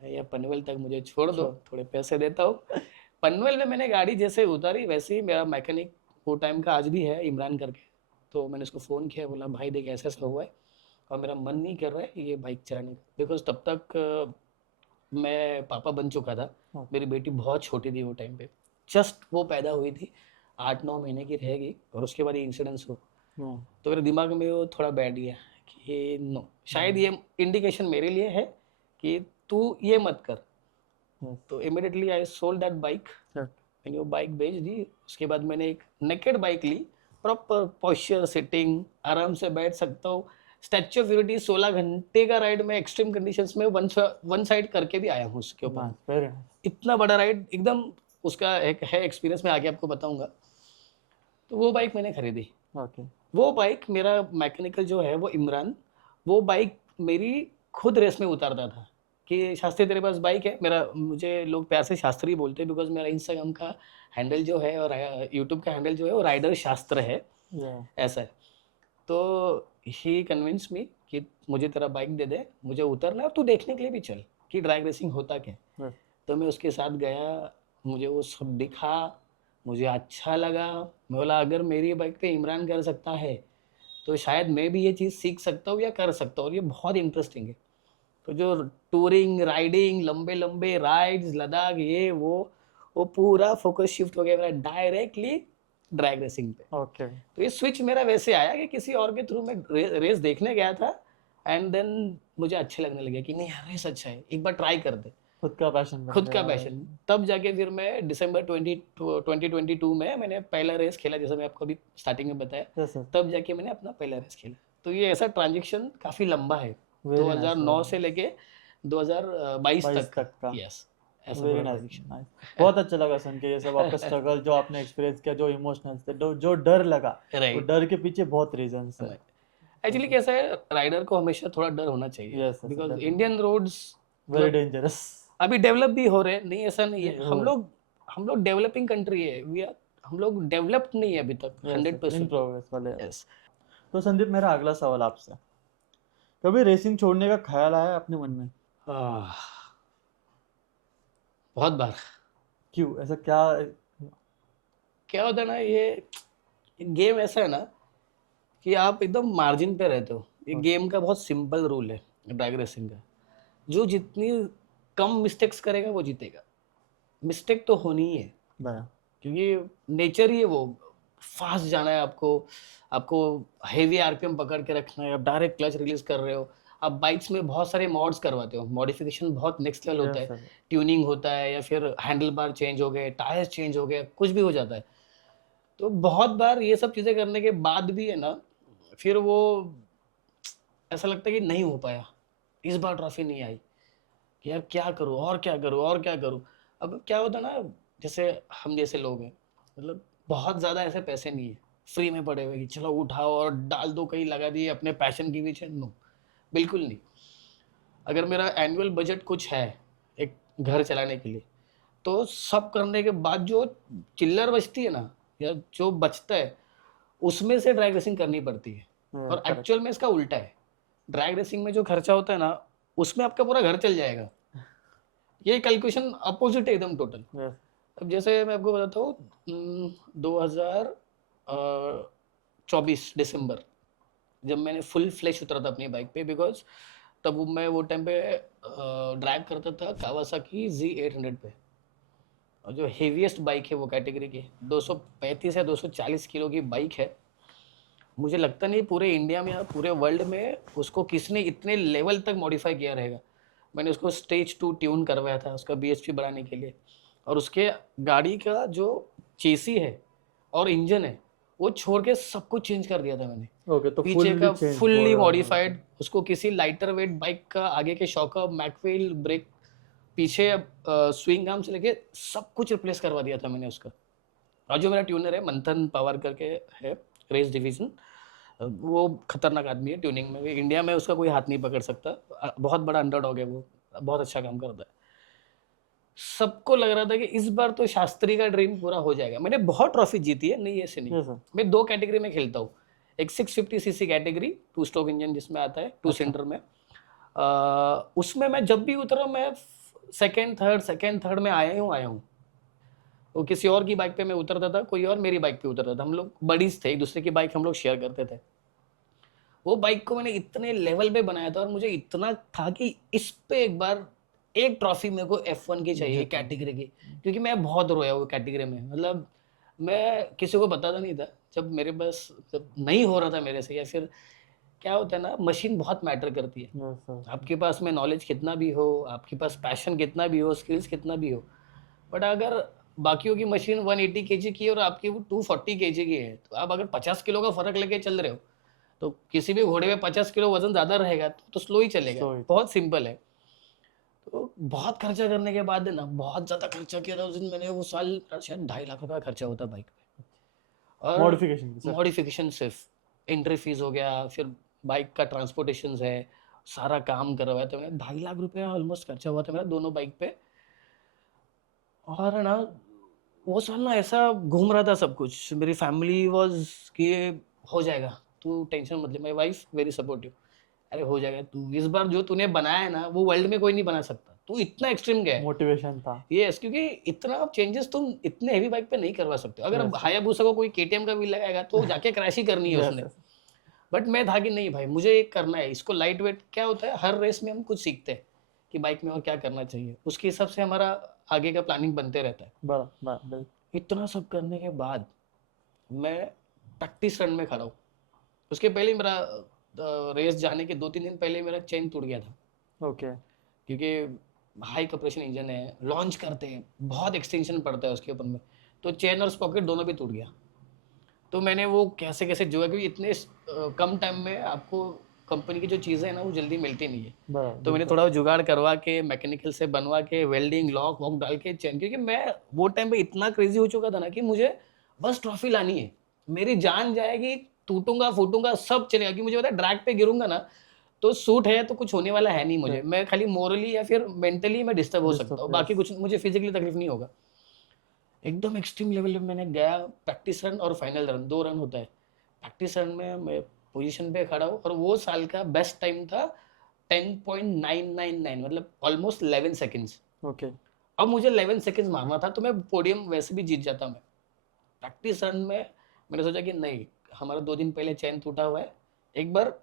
भैया पनवेल तक मुझे छोड़ दो, श्योर। थोड़े पैसे देता हूँ। पनवेल में मैंने गाड़ी जैसे उतारी, वैसे ही मेरा मैकेनिक वो टाइम का आज भी है, इमरान करके। तो मैंने उसको फ़ोन किया, बोला भाई देख ऐसा ऐसा हुआ है और मेरा मन नहीं कर रहा है ये बाइक चलाने का। बिकॉज तब तक मैं पापा बन चुका था, मेरी बेटी बहुत छोटी थी वो टाइम पे, जस्ट वो पैदा हुई थी, 8-9 महीने की रहेगी, और उसके बाद ये इंसिडेंस हो। तो मेरे दिमाग में वो थोड़ा बैठ गया कि नो, शायद ये इंडिकेशन मेरे लिए है कि तू ये मत कर। तो immediately I sold that bike. मैंने वो बाइक बेच दी। उसके बाद मैंने एक नेकेड बाइक ली, प्रॉपर पोस्चर, सिटिंग, आराम से बैठ सकता हूँ। स्टैच्यू ऑफ यूनिटी 16 घंटे का राइड में एक्सट्रीम कंडीशंस में वन साइड करके भी आया हूँ उसके ऊपर। वेरी इतना बड़ा राइड एकदम, उसका एक है एक्सपीरियंस, मैं आगे आपको बताऊंगा। तो वो बाइक मैंने खरीदी। ओके। वो बाइक मेरा मैकेनिकल जो है वो इमरान, वो बाइक मेरी खुद रेस में उतारता था कि शास्त्री तेरे पास बाइक है। मेरा, मुझे लोग प्यार से शास्त्री बोलते हैं, बिकॉज मेरा इंस्टाग्राम का हैंडल जो है और यूट्यूब का हैंडल जो है वो राइडर शास्त्र है, ऐसा है। तो ही कन्विंस मी कि मुझे तेरा बाइक दे दे, मुझे उतरना है और तू देखने के लिए भी चल कि ड्रैग रेसिंग होता क्या है। तो मैं उसके साथ गया, मुझे वो सब दिखा, मुझे अच्छा लगा। मैं बोला अगर मेरी बाइक पे इमरान कर सकता है तो शायद मैं भी ये चीज़ सीख सकता हूँ या कर सकता हूँ, और ये बहुत इंटरेस्टिंग है। तो जो टूरिंग, राइडिंग, लंबे लंबे राइड्स, लद्दाख, ये वो पूरा फोकस शिफ्ट हो गया मेरा डायरेक्टली ड्रैग रेसिंग पे। ओके। तो ये स्विच मेरा वैसे आया कि किसी और के थ्रू मैं रेस देखने गया था, एंड देन मुझे अच्छे लगने लगे कि नहीं यार रेस अच्छा है, एक बार ट्राई कर दे। खुद का पैशन बन खुद का गया। पैशन। तब जाके फिर मैं दिसंबर 2022 में मैंने पहला रेस खेला, जैसा मैं आपको अभी स्टार्टिंग में बताया। Yes sir. तब जाके मैंने अपना पहला रेस खेला। तो ये ऐसा ट्रांजेक्शन काफी लंबा है, वेरी 2009 से लेके 2022 22 तक तक का। यस, ऐसा वेरी पूरा नाइस ट्रांजेक्शन। नाइस। बहुत अच्छा लगा सुन के ये सब आपका स्ट्रगल जो आपने एक्सपीरियंस किया, जो इमोशनल्स थे, जो डर लगा, वो राइट। डर के पीछे बहुत रीजंस है। एक्चुअली कैसा है, राइडर को हमेशा थोड़ा डर होना चाहिए, yes yes because definitely. Indian roads very मतलब डेंजरस। अभी डेवलप भी हो रहे हैं, नहीं ऐसा नहीं है, नहीं हम लोग डेवलपिंग कंट्री है, हम लोग डेवलप्ड नहीं है अभी तक यस इन 100%। प्रोग्रेस वाले। यस। तो संदीप, मेरा अगला सवाल आपसे, कभी रेसिंग छोड़ने का ख्याल आया अपने मन में? बहुत बार। क्यों, ऐसा क्या? क्या होता है ना, ये गेम ऐसा है ना कि आप एकदम मार्जिन पे रहते हो। ये गेम का बहुत सिंपल रूल है ड्रैग रेसिंग का, जो जितनी कम मिस्टेक्स करेगा वो जीतेगा। मिस्टेक तो होनी ही है, बड़ा क्योंकि नेचर ही है वो। फास्ट जाना है आपको, आपको हेवी आरपीएम पकड़ के रखना है, आप डायरेक्ट क्लच रिलीज कर रहे हो। आप बाइक्स में बहुत सारे मॉड्स करवाते हो, मॉडिफिकेशन बहुत नेक्स्ट लेवल होता यस है, सर। ट्यूनिंग होता है, या फिर हैंडल बार चेंज हो गए, टायर्स चेंज हो गए, कुछ भी हो जाता है। तो बहुत बार ये सब चीज़ें करने के बाद भी है ना, फिर वो ऐसा लगता है कि नहीं हो पाया, इस बार ट्रॉफी नहीं आई, कि यार क्या करूँ और क्या करूँ और क्या करूँ। अब क्या होता है ना, जैसे हम जैसे लोग हैं, मतलब बहुत ज़्यादा ऐसे पैसे नहीं है फ्री में पड़े हुए कि चलो उठाओ और डाल दो कहीं, लगा दिए अपने पैशन के पीछे। नो, बिल्कुल नहीं। अगर मेरा एनुअल बजट कुछ है एक घर चलाने के लिए, तो सब करने के बाद जो चिल्लर बचती है ना, या जो बचता है, उसमें से ड्रैग रेसिंग करनी पड़ती है। और करेक्ट। एक्चुअल में इसका उल्टा है, ड्रैग रेसिंग में जो खर्चा होता है ना, उसमें आपका पूरा घर चल जाएगा। ये कैलकुलेशन अपोजिट है एकदम टोटल। यस। अब जैसे मैं आपको बताता हूँ, 2024 दिसंबर, जब मैंने फुल फ्लैश उतरा था अपनी बाइक पे, बिकॉज तब मैं वो टाइम पे ड्राइव करता था कावासाकी Z800 पे, और जो हेवीएस्ट बाइक है वो कैटेगरी की 235 या 240 किलो की बाइक है। मुझे लगता नहीं पूरे इंडिया में या पूरे वर्ल्ड में उसको किसने इतने लेवल तक मॉडिफाई किया रहेगा। मैंने उसको स्टेज 2 ट्यून करवाया था उसका बीएचपी बढ़ाने के लिए, और उसके गाड़ी का जो चेसी है और इंजन है वो छोड़ के सब कुछ चेंज कर दिया था मैंने। ओके, तो पीछे फुल्ली का चेंज फुल्ली बोल। मॉडिफाइड, उसको किसी लाइटर वेट बाइक का आगे के शॉक अप, मैकवेल ब्रेक, पीछे स्विंग आर्म से लेके सब कुछ रिप्लेस करवा दिया था मैंने उसका। और जो मेरा ट्यूनर है मंथन पवार करके है, रेस डिवीजन, वो खतरनाक आदमी है ट्यूनिंग में भी, इंडिया में उसका कोई हाथ नहीं पकड़ सकता। बहुत बड़ा अंडरडॉग है वो, बहुत अच्छा काम करता है। सबको लग रहा था कि इस बार तो शास्त्री का ड्रीम पूरा हो जाएगा। मैंने बहुत ट्रॉफी जीती है, नहीं ऐसे नहीं। Yes sir. मैं दो कैटेगरी में खेलता हूँ, एक 650 सीसी कैटेगरी 2 स्ट्रोक इंजन जिसमें आता है 2 अच्छा। सिलेंडर में। उसमें मैं जब भी उतरा, मैं सेकेंड थर्ड में आया हूँ। वो किसी और की बाइक पे मैं उतरता था, कोई और मेरी बाइक पे उतरता था, हम लोग बडीज थे, एक दूसरे की बाइक हम लोग शेयर करते थे। वो बाइक को मैंने इतने लेवल पे बनाया था, और मुझे इतना था कि इस पे एक बार एक ट्रॉफी मेरे को F1 की चाहिए जीतना। कैटेगरी की, क्योंकि मैं बहुत रोया वो कैटेगरी में। मतलब मैं किसी को बताता नहीं था, जब मेरे पास जब नहीं हो रहा था मेरे से, या फिर क्या होता है ना, मशीन बहुत मैटर करती है। Yes sir. आपके पास में नॉलेज कितना भी हो, आपके पास पैशन कितना भी हो, स्किल्स कितना भी हो, बट अगर बाकियों की मशीन 180 केजी की है और आपकी वो 240 केजी की है, तो आप अगर 50 किलो का फर्क लेके चल रहे हो, तो किसी भी घोड़े में 50 किलो वजन ज्यादा रहेगा तो स्लो ही चलेगा। स्लो ही। बहुत सिंपल है। तो बहुत खर्चा करने के बाद है ना, बहुत ज्यादा खर्चा किया था उस दिन मैंने। वो साल शायद 2.5 लाख रुपया खर्चा होता बाइक पे, और मॉडिफिकेशन की सर। मॉडिफिकेशन सिर्फ, एंट्री फीस हो गया, फिर बाइक का ट्रांसपोर्टेशन है, सारा काम करवाया था मैंने। 2.5 लाख रुपया ऑलमोस्ट खर्चा हुआ था मेरा दोनों बाइक पे। और है ना, वो साल ना ऐसा घूम रहा था सब कुछ, मेरी फैमिली वाज कि हो जाएगा, तू टेंशन मत ले, माय वाइफ वेरी सपोर्टिव। अरे हो जाएगा, तू इस बार जो तूने बनाया है ना वो वर्ल्ड में कोई नहीं बना सकता, तू इतना एक्सट्रीम गया है। मोटिवेशन था। यस, क्योंकि इतना चेंजेस तुम इतने हेवी बाइक पे नहीं करवा सकते। अगर यस हायाबुसा को कोई केटीएम का व्हील लगाएगा तो जाके क्रैश ही करनी है यस उसने। यस। बट मैं था कि नहीं भाई, मुझे एक करना है इसको लाइट वेट। क्या होता है, हर रेस में हम कुछ सीखते हैं कि बाइक में और क्या करना चाहिए, उसके हिसाब से हमारा आगे का प्लानिंग बनते रहता है। बड़ा बड़ा बिल्कुल। इतना सब करने के बाद मैं प्रैक्टिस रन में खड़ा हूँ। उसके पहले मेरा रेस जाने के 2-3 दिन पहले मेरा चेन टूट गया था, ओके। क्योंकि हाई कंप्रेशन इंजन है, लॉन्च करते हैं, बहुत एक्सटेंशन पड़ता है उसके ऊपर में, तो चेन और स्पॉकेट दोनों भी टूट गया। तो मैंने वो कैसे कैसे जुआ, क्योंकि इतने कम टाइम में आपको कंपनी की जो चीज़ें हैं ना वो जल्दी मिलती नहीं है। बराबर तो मैंने बिल्कुल। थोड़ा जुगाड़ करवा के मैकेनिकल से बनवा के वेल्डिंग लॉक वॉक डाल के चेन, क्योंकि मैं वो टाइम पे इतना क्रेजी हो चुका था ना कि मुझे बस ट्रॉफी लानी है, मेरी जान जाएगी, टूटूंगा फूटूंगा सब चलेगा, क्योंकि मुझे पता है ड्रैग पे गिरूंगा ना तो सूट है तो कुछ होने वाला है नहीं मुझे, मैं खाली मोरली या फिर मेंटली मैं डिस्टर्ब हो सकता हूँ, डिस्टर्ब बाकी यस। कुछ मुझे फिजिकली तकलीफ नहीं होगा। एकदम एक्सट्रीम लेवल पे मैंने गया, प्रैक्टिस रन और फाइनल रन 2 रन होता है। प्रैक्टिस रन में मैं पोजीशन पे खड़ा हूँ और वो साल का बेस्ट टाइम था 10.999, मतलब ऑलमोस्ट 11 सेकंड्स। ओके। अब मुझे 11 सेकंड्स मारना था तो मैं पोडियम वैसे भी जीत जाता मैं। प्रैक्टिस रन में मैंने सोचा कि नहीं, हमारा 2 दिन पहले चैन टूटा हुआ है, एक बार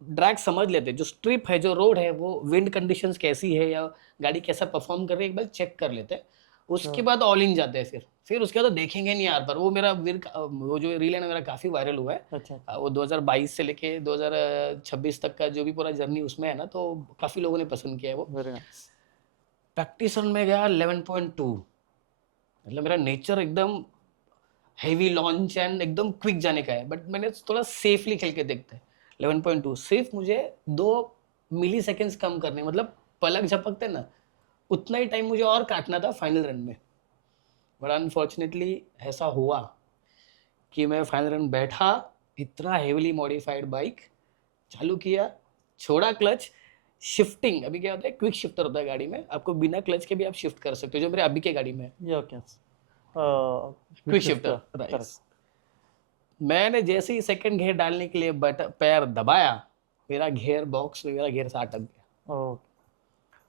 ड्रैग समझ लेते, जो स्ट्रिप है जो रोड है वो विंड कंडीशंस कैसी है या गाड़ी कैसा परफॉर्म कर रही है एक बार चेक कर लेते हैं, उसके हाँ। बाद ऑल इन जाते हैं। फिर उसके बाद तो देखेंगे नहीं यार, पर वो मेरा वो जो रील है ना मेरा काफ़ी वायरल हुआ है। अच्छा। वो 2022 से लेके 2026 तक का जो भी पूरा जर्नी उसमें है ना, तो काफ़ी लोगों ने पसंद किया है वो। Very nice. प्रैक्टिस रन में गया 11.2, मतलब मेरा नेचर एकदम हेवी लॉन्च एंड एकदम क्विक जाने का है, बट मैंने थोड़ा सेफली खेल के देखते हैं। 11.2 सिर्फ मुझे 2 मिली सेकेंड्स कम करने, मतलब पलक झपकते ना उतना ही टाइम मुझे और काटना था फाइनल रन में। बट अनफॉर्चुनेटली ऐसा हुआ कि मैं फाइनल रन बैठा, इतना हेवीली मॉडिफाइड बाइक चालू किया, छोड़ा क्लच, शिफ्टिंग, अभी क्या होता है क्विक शिफ्टर होता है गाड़ी में, आपको बिना क्लच के भी आप शिफ्ट कर सकते हो, जो मेरे अभी के गाड़ी में है ये okay. Quick quick shifter, shifter. Right. Correct. मैंने जैसे ही सेकंड गियर डालने के लिए पैर दबाया, मेरा गियर बॉक्स में मेरा गियर से अटक गया। ओके।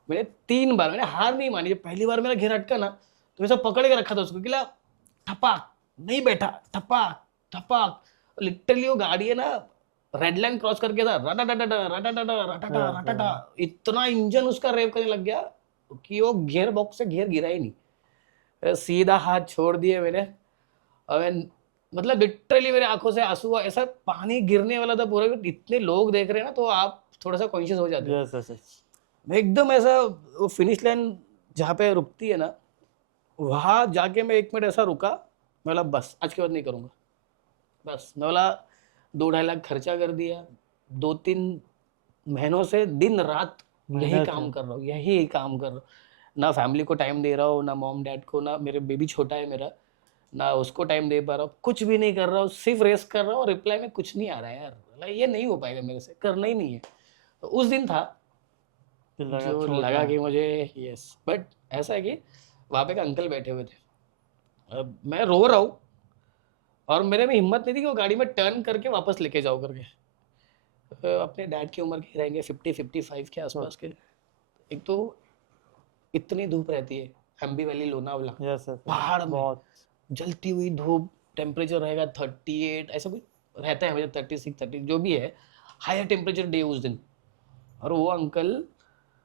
मैंने 3 बार, मैंने हार नहीं मानी, जब पहली बार मेरा गियर अटका ना तो मैं सब पकड़ के रखा था उसको, गिला ठपाक, नहीं बैठा, ठपाक ठपाक, लिटरली वो गाड़ी है ना रेड लाइन क्रॉस करके था, रटा डटा रटा डटा रटा रटा, इतना इंजन उसका रेव करने लग गया कि वो गियर बॉक्स से गियर गिरा ही नहीं। सीधा हाथ छोड़ दिए मैंने, और मतलब लिटरली मेरे आंखों से आंसू हुआ, ऐसा पानी गिरने वाला था पूरा, इतने लोग देख रहे हैं ना तो आप थोड़ा सा कॉन्शियस हो जाते हो। Yes yes yes. मैं एकदम ऐसा, वो फिनिश लाइन जहाँ पे रुकती है ना वहां जाके मैं 1 मिनट ऐसा रुका, मैं बोला बस आज के बाद नहीं करूंगा, बस मैं बोला 2-2.5 लाख खर्चा कर दिया, 2-3 महीनों से दिन रात यही मेहनत है। काम कर रहा हूँ, यही काम कर रहा हूँ, ना फैमिली को टाइम दे रहा हूँ, ना मॉम डैड को, ना मेरे बेबी छोटा है मेरा, ना उसको टाइम दे पा रहा हूँ, कुछ भी नहीं कर रहा हूँ, सिर्फ रेस कर रहा हूँ और रिप्लाई में कुछ नहीं आ रहा है यार, ये नहीं हो पाएगा मेरे से, करना ही नहीं है। तो उस दिन था फिर लगा जो छोड़ लगा रहा कि है। मुझे, यस, बट ऐसा है कि वहाँ पे एक अंकल बैठे हुए थे, अब मैं रो रहा हूँ और मेरे में हिम्मत नहीं थी कि वो गाड़ी में टर्न करके वापस लेके जाओ करके। अपने डैड की उम्र के रहेंगे 50-55 के आसपास के। एक तो इतनी धूप रहती है, हम्बी valley Lonavala yes yes yes. पहाड़ में, बहुत। जलती हुई धूप, टेम्परेचर रहेगा 38 ऐसा कुछ रहता है, मुझे 36-30 जो भी है, हायर टेम्परेचर डे उस दिन। और वो अंकल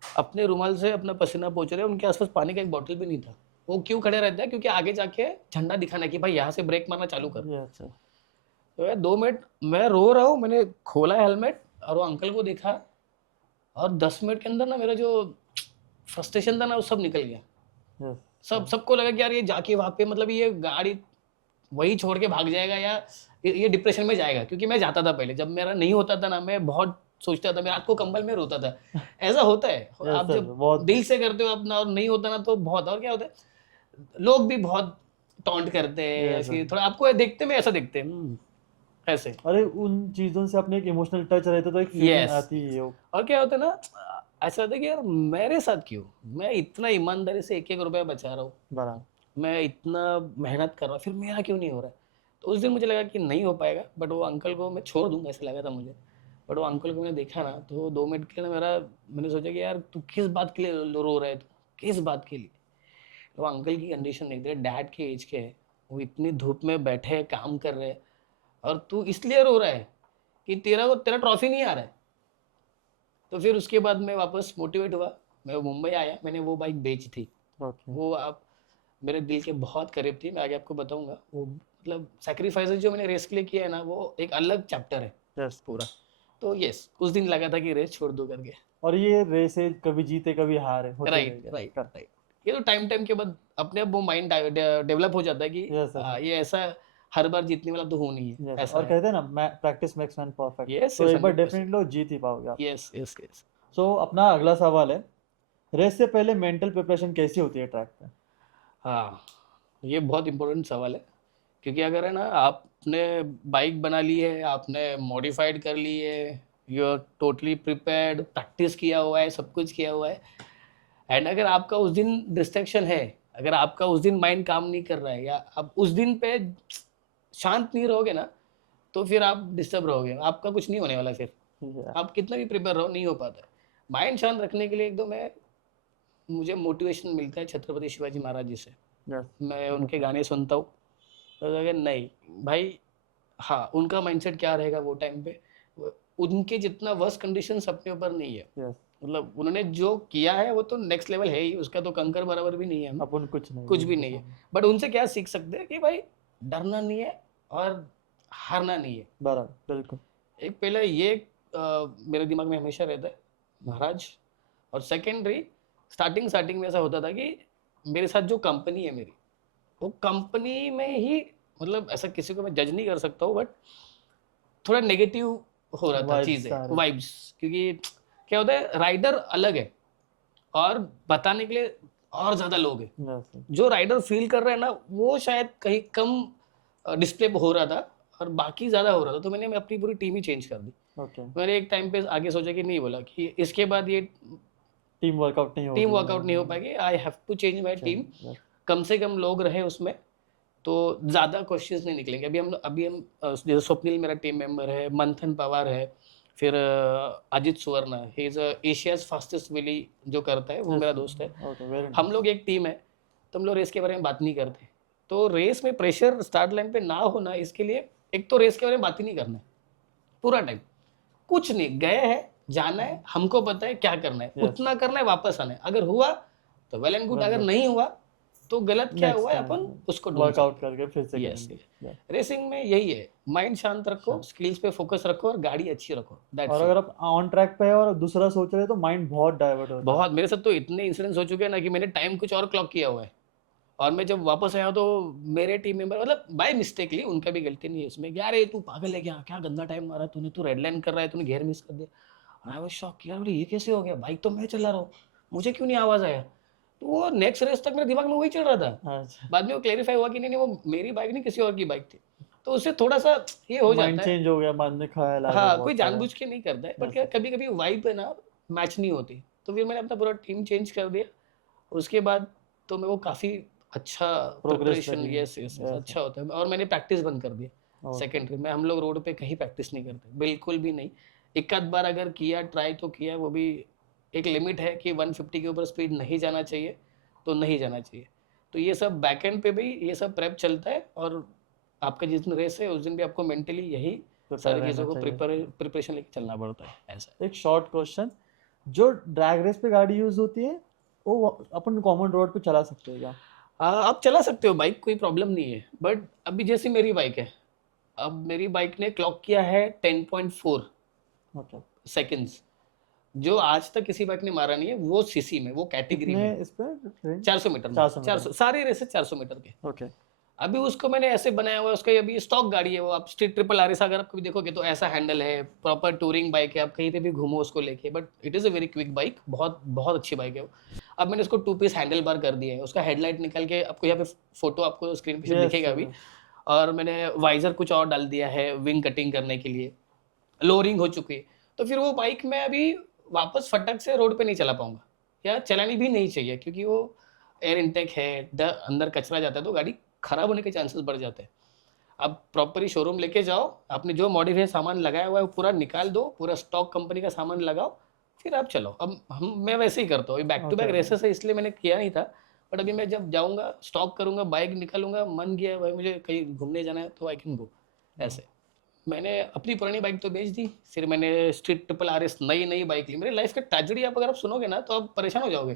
अपने रुमाल से अपना पसीना पोंछ रहे हैं, उनके आसपास पानी का एक बॉटल भी नहीं था। वो क्यों खड़े रहते हैं, क्योंकि आगे जाके झंडा दिखाना कि भाई यहाँ से ब्रेक मारना चालू कर। Yes yes. तो यार 2 मिनट मैं रो रहा हूँ, मैंने खोला हेलमेट और वो अंकल को देखा, और 10 मिनट के अंदर ना मेरा जो फ्रस्ट्रेशन था ना वो सब निकल गया। यस। सबको लगा कि यार ये जाके वहाँ पे मतलब ये गाड़ी वही छोड़ के भाग जाएगा या ये डिप्रेशन में जाएगा, क्योंकि मैं जाता था पहले, जब मेरा नहीं होता था ना मैं बहुत सोचता था, मैं रात को कंबल में रोता था। ऐसा होता है, यस आप सर जब बहुत। दिल से करते हो अपना और नहीं होता ना तो बहुत, और क्या होता है लोग भी बहुत टॉन्ट करते हैं या यस सर। फिर थोड़ा आपको देखते में ऐसा देखते हैं, ऐसे। अरे उन चीजों से अपने एक इमोशनल टच रहता तो एक फीलिंग यस, आती है वो। और क्या होता है ना, ऐसा होता है कि यार मेरे साथ क्यों, मैं इतना ईमानदारी से एक एक रुपया बचा रहा हूँ, बराबर। मैं इतना मेहनत कर रहा हूँ, फिर मेरा क्यों नहीं हो रहा है। तो उस दिन मुझे लगा कि नहीं हो पाएगा, बट वो अंकल को मैं छोड़ दूंगा ऐसा लगा था मुझे। बट वो अंकल को मैंने देखा ना तो 2 मिनट के लिए मेरा, मैंने सोचा कि यार तू किस बात के लिए रो रहा है, तू किस बात के लिए। तो वो अंकल की कंडीशन देख रहे, डैड के एज के है, वो इतनी धूप में बैठे काम कर रहे हैं, और तू इसलिए रो रहा है कि तेरा ट्रॉफी नहीं आ रहा है। तो फिर उसके बाद मैं वापस मोटिवेट हुआ, मैं मुंबई आया, मैंने वो बाइक बेच थी। ओके। वो आप मेरे दिल के बहुत करीब थी, मैं आगे आपको बताऊंगा वो, मतलब सेक्रीफाइसेस जो मैंने रेस के लिए किया है ना वो एक अलग चैप्टर है यस। पूरा। तो यस, उस दिन लगा था कि रेस छोड़ दो करके। और ये रेसे कभी जीते कभी हारे होते राइट रहेगा। राइट कर। राइट, ये तो टाइम टाइम के बाद अपने आप वो माइंड डेवलप हो जाता है कि यस यस। ये ऐसा हर बार जीतने वाला तो हूँ नहीं है, यस, ऐसा और है। कहते हैं ना practice makes man perfect, yes तो यस एक बार 100%। डेफिनेटली लोग जीत ही पाओगे आप। Yes yes yes. सो अपना अगला सवाल है, रेस से पहले मेंटल प्रिपरेशन कैसी होती है ट्रैक पे? हाँ, ये बहुत इम्पोर्टेंट सवाल है, क्योंकि अगर है ना आपने बाइक बना ली है, आपने मॉडिफाइड कर ली है, you are totally prepared, practice किया हुआ है, सब कुछ किया हुआ है, एंड अगर आपका उस दिन डिस्ट्रैक्शन है, अगर आपका उस दिन माइंड काम नहीं कर रहा है, या आप उस दिन पे शांत नहीं रहोगे ना, तो फिर आप डिस्टर्ब रहोगे, आपका कुछ नहीं होने वाला फिर। Yeah, आप कितना भी प्रिपेयर रहो, नहीं हो पाता है। माइंड शांत रखने के लिए एकदम मुझे मोटिवेशन मिलता है छत्रपति शिवाजी महाराज जी से। yes, मैं उनके गाने सुनता हूँ, तो अगर नहीं भाई, हाँ, उनका माइंडसेट क्या रहेगा वो टाइम पे, उनके जितना वर्स्ट कंडीशंस अपने ऊपर नहीं है। yes, मतलब उन्होंने जो किया है वो तो नेक्स्ट लेवल है ही, उसका तो कंकर बराबर भी नहीं है हम, अपन कुछ नहीं, कुछ भी उनके नहीं है। सामने। बट उनसे क्या सीख सकते हैं कि भाई डरना नहीं है और हारना नहीं है। बराबर, बिल्कुल। एक पहले ये मेरे दिमाग में हमेशा रहता है, महाराज। और सेकेंडरी, स्टार्टिंग स्टार्टिंग में ऐसा होता था कि मेरे साथ जो कंपनी है मेरी, वो कंपनी में ही, मतलब ऐसा किसी को मैं जज नहीं कर सकता हूँ, बट थोड़ा नेगेटिव हो रहा था वाइब्स चीज़ें, आ रहे। वाइब्स। क्योंकि क्या होता है, राइडर अलग है और बताने के लिए और ज़्यादा लोग हैं। Yes, जो राइडर फील कर रहे हैं ना, वो शायद कहीं कम डिस्प्ले हो रहा था और बाकी ज़्यादा हो रहा था, तो मैं अपनी पूरी टीम ही चेंज कर दी। ओके, मैंने एक टाइम पे आगे सोचा कि नहीं, बोला कि इसके बाद ये टीम वर्कआउट नहीं टीम होगी। वर्कआउट नहीं हो पाएगी, I have to change my team. Yes, कम से कम लोग रहे उसमें, तो ज़्यादा क्वेश्चंस नहीं निकलेंगे। अभी हम जैसे स्वप्निल मेरा टीम मेंबर है, मंथन पवार है, फिर Ajit Suvarna, he is Asia's fastest wheelie जो करता है, वो yes, मेरा दोस्त है। okay, very हम nice. लोग एक टीम है, तो हम लोग रेस के बारे में बात नहीं करते। तो रेस में प्रेशर स्टार्ट लाइन पे ना होना, इसके लिए एक तो रेस के बारे में बात ही नहीं करना है पूरा टाइम। कुछ नहीं, गए हैं, जाना है, हमको पता है क्या करना है, Yes, उतना करना है, वापस आना है। अगर हुआ तो वेल एंड गुड, well, अगर good. नहीं हुआ तो गलत क्या नेक्स्ट हुआ है, टाइम अपन उसको ढूंढ वर्कआउट सकते करके फिर से हैं। यस, करेंगे। Yeah. रेसिंग में यही है, माइंड शांत रखो, अच्छा। स्किल्स पे फोकस रखो और गाड़ी अच्छी रखो, और दैट्स अगर इट। आप ऑन ट्रैक पे है और दूसरा सोच रहे हैं तो माइंड बहुत डाइवर्ट होता है। बहुत, मेरे साथ तो इतने इंसिडेंट्स हो चुके हैं ना कि मैंने टाइम कुछ और क्लॉक किया हुआ है, और मैं जब वापस आया तो मेरे टीम मेंबर, मतलब बाय मिस्टेकली, उनका भी गलती नहीं है इसमें, यार ये तू पागल है क्या, क्या गंदा टाइम मारा तूने, तू रेड लाइन कर रहा है, तूने घेर मिस कर दिया। आई वाज शॉक, यार बोले ये कैसे हो गया, बाइक तो मैं चला रहा हूँ, मुझे क्यों नहीं आवाज़ आया। तो वो नेक्स्ट रेस तक मेरे दिमाग में वही चल रहा था। अच्छा, बाद में वो क्लेरिफाई हुआ कि नहीं नहीं, वो मेरी बाइक नहीं, किसी और की बाइक थी। तो उससे थोड़ा सा ये हो माइंड जाता है। चेंज हो गया, बाद में ख्याल आ गया हाँ, कोई बहुत सारा। जानबूझ के नहीं करता है, बट क्या Yes, कभी कभी वाइब है ना, मैच नहीं होती। तो फिर मैंने अपना पूरा टीम चेंज कर दिया। उसके बाद तो मेरे को काफ़ी अच्छा प्रोग्रेस प्रिपरेशन, लगी। यस यस Yes, अच्छा होता है, और मैंने प्रैक्टिस बंद कर दी। okay. सेकेंडरी में हम लोग रोड पे कहीं प्रैक्टिस नहीं करते, बिल्कुल भी नहीं। एक आध बार अगर किया, ट्राई तो किया, वो भी एक लिमिट है कि 150 के ऊपर स्पीड नहीं जाना चाहिए, तो नहीं जाना चाहिए। तो ये सब बैक एंड पे भी ये सब प्रेप चलता है, और आपका जिस दिन रेस है उस दिन भी आपको मेंटली यही Prepare सारी रहना चीज़ों को चाहिए। प्रिपरेशन लेके चलना पड़ता है, ऐसा। एक शॉर्ट क्वेश्चन, जो ड्रैग रेस पे गाड़ी यूज होती है वो अपन कॉमन रोड पे चला सकते हैं क्या? आप चला सकते हो बाइक, कोई प्रॉब्लम नहीं है, बट अभी जैसे मेरी बाइक है, अब मेरी बाइक ने क्लॉक किया है 10.4 ओके, सेकंड्स, जो आज तक किसी बाइक ने मारा नहीं है, वो सीसी में, वो कैटेगरी कितने में। इस पे रेंज? 400 मीटर में, 400 मीटर 400 सारे रेस 400 मीटर के। ओके, अभी उसको मैंने ऐसे बनाया हुआ है, उसका अभी स्टॉक गाड़ी है वो, आप स्ट्रीट ट्रिपल आरएस अगर आप कभी देखोगे तो ऐसा हैंडल है, प्रॉपर टूरिंग बाइक है, आप कहीं पे भी घूमो उसको लेके, but it is a very quick bike, बहुत बहुत अच्छी बाइक है वो। अब मैंने उसको 2 पीस हैंडल बार कर दिया है, उसका हेडलाइट निकाल के आपको यहाँ पे फोटो आपको स्क्रीन पे यस दिखेगा अभी। यस, और मैंने वाइजर कुछ और डाल दिया है विंग कटिंग करने के लिए, लोअरिंग हो चुकी है। तो फिर वो बाइक मैं अभी वापस फटक से रोड पे नहीं चला पाऊंगा, या चलानी भी नहीं चाहिए, क्योंकि वो एयर इनटेक है, अंदर कचरा जाता है तो गाड़ी खराब होने के चांसेस बढ़ जाते हैं। आप प्रॉपर ही शोरूम लेके जाओ, आपने जो मॉडिफाई सामान लगाया हुआ है वो पूरा निकाल दो, पूरा स्टॉक कंपनी का सामान लगाओ, फिर आप चलो। अब मैं वैसे ही करता हूँ, back to okay back okay, races है इसलिए मैंने किया नहीं था, बट अभी मैं जब जाऊँगा स्टॉक करूँगा, बाइक निकालूंगा, मन गया भाई मुझे कहीं घूमने जाना है तो आई कैन गो, ऐसे। मैंने अपनी पुरानी बाइक तो बेच दी, फिर मैंने स्ट्रीट ट्रिपल आरएस नई नई बाइक ली। मेरी लाइफ का ट्रेजेडी आप अगर आप सुनोगे ना तो आप परेशान हो जाओगे,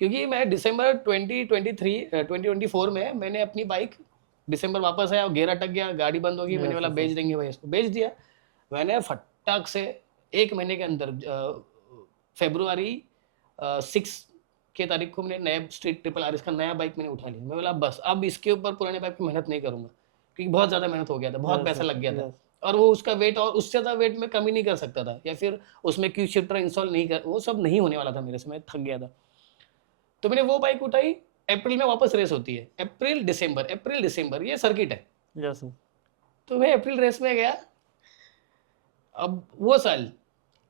क्योंकि मैं दिसंबर 2024 में मैंने अपनी बाइक, दिसंबर वापस आया, गेयर अटक गया, गाड़ी बंद हो गई, मैंने यस बोला यस बेच यस, देंगे भाई, इसको बेच दिया। मैंने फटाक से 1 महीने के अंदर फेब्रुआरी 6 के तारीख को मैंने नया स्ट्रीट ट्रिपल आरएस का नया बाइक मैंने उठा लिया। मैं बोला बस अब इसके ऊपर पुराने बाइक पे मेहनत नहीं करूंगा, क्योंकि बहुत ज़्यादा मेहनत हो गया था, बहुत Yes, पैसा yes, लग गया था yes. और वो उसका वेट और उससे ज़्यादा वेट मैं कम ही नहीं कर सकता था या फिर उसमें क्विक शिफ्टर इंस्टॉल नहीं कर, वो सब नहीं होने वाला था मेरे से, मैं थक गया था। तो मैंने वो बाइक उठाई, अप्रैल में वापस रेस होती है, अप्रैल दिसंबर ये सर्किट है। Yes, sir. तो मैं अप्रैल रेस में गया, अब वो साल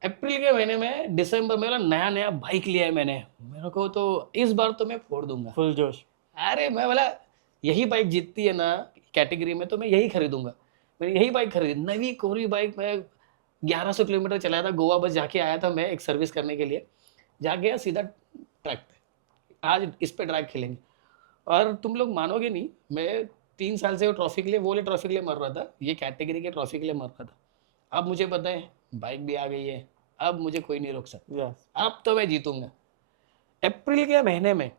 अप्रैल के महीने में दिसंबर में मेरा नया बाइक लिया है मैंने, मेरे को तो इस बार तो मैं फोड़ दूंगा। Full जोश. अरे मैं बोला यही बाइक जीतती है ना कैटेगरी में तो मैं यही खरीदूंगा। मैंने यही बाइक खरीदी, नवी कोरी बाइक। मैं 1100 किलोमीटर चलाया था, गोवा बस जाके आया था मैं एक सर्विस करने के लिए, जा गया सीधा ट्रैक पे, आज इस पे ड्रैग खेलेंगे। और तुम लोग मानोगे नहीं, मैं 3 साल से वो ट्रॉफी के लिए, वो वाले ट्रॉफी के लिए मर रहा था, ये कैटेगरी के ट्रॉफी के लिए मर रहा था। अब मुझे पता है बाइक भी आ गई है, अब मुझे कोई नहीं रोक सकता, Yes. अब तो मैं जीतूंगा। अप्रैल के महीने में,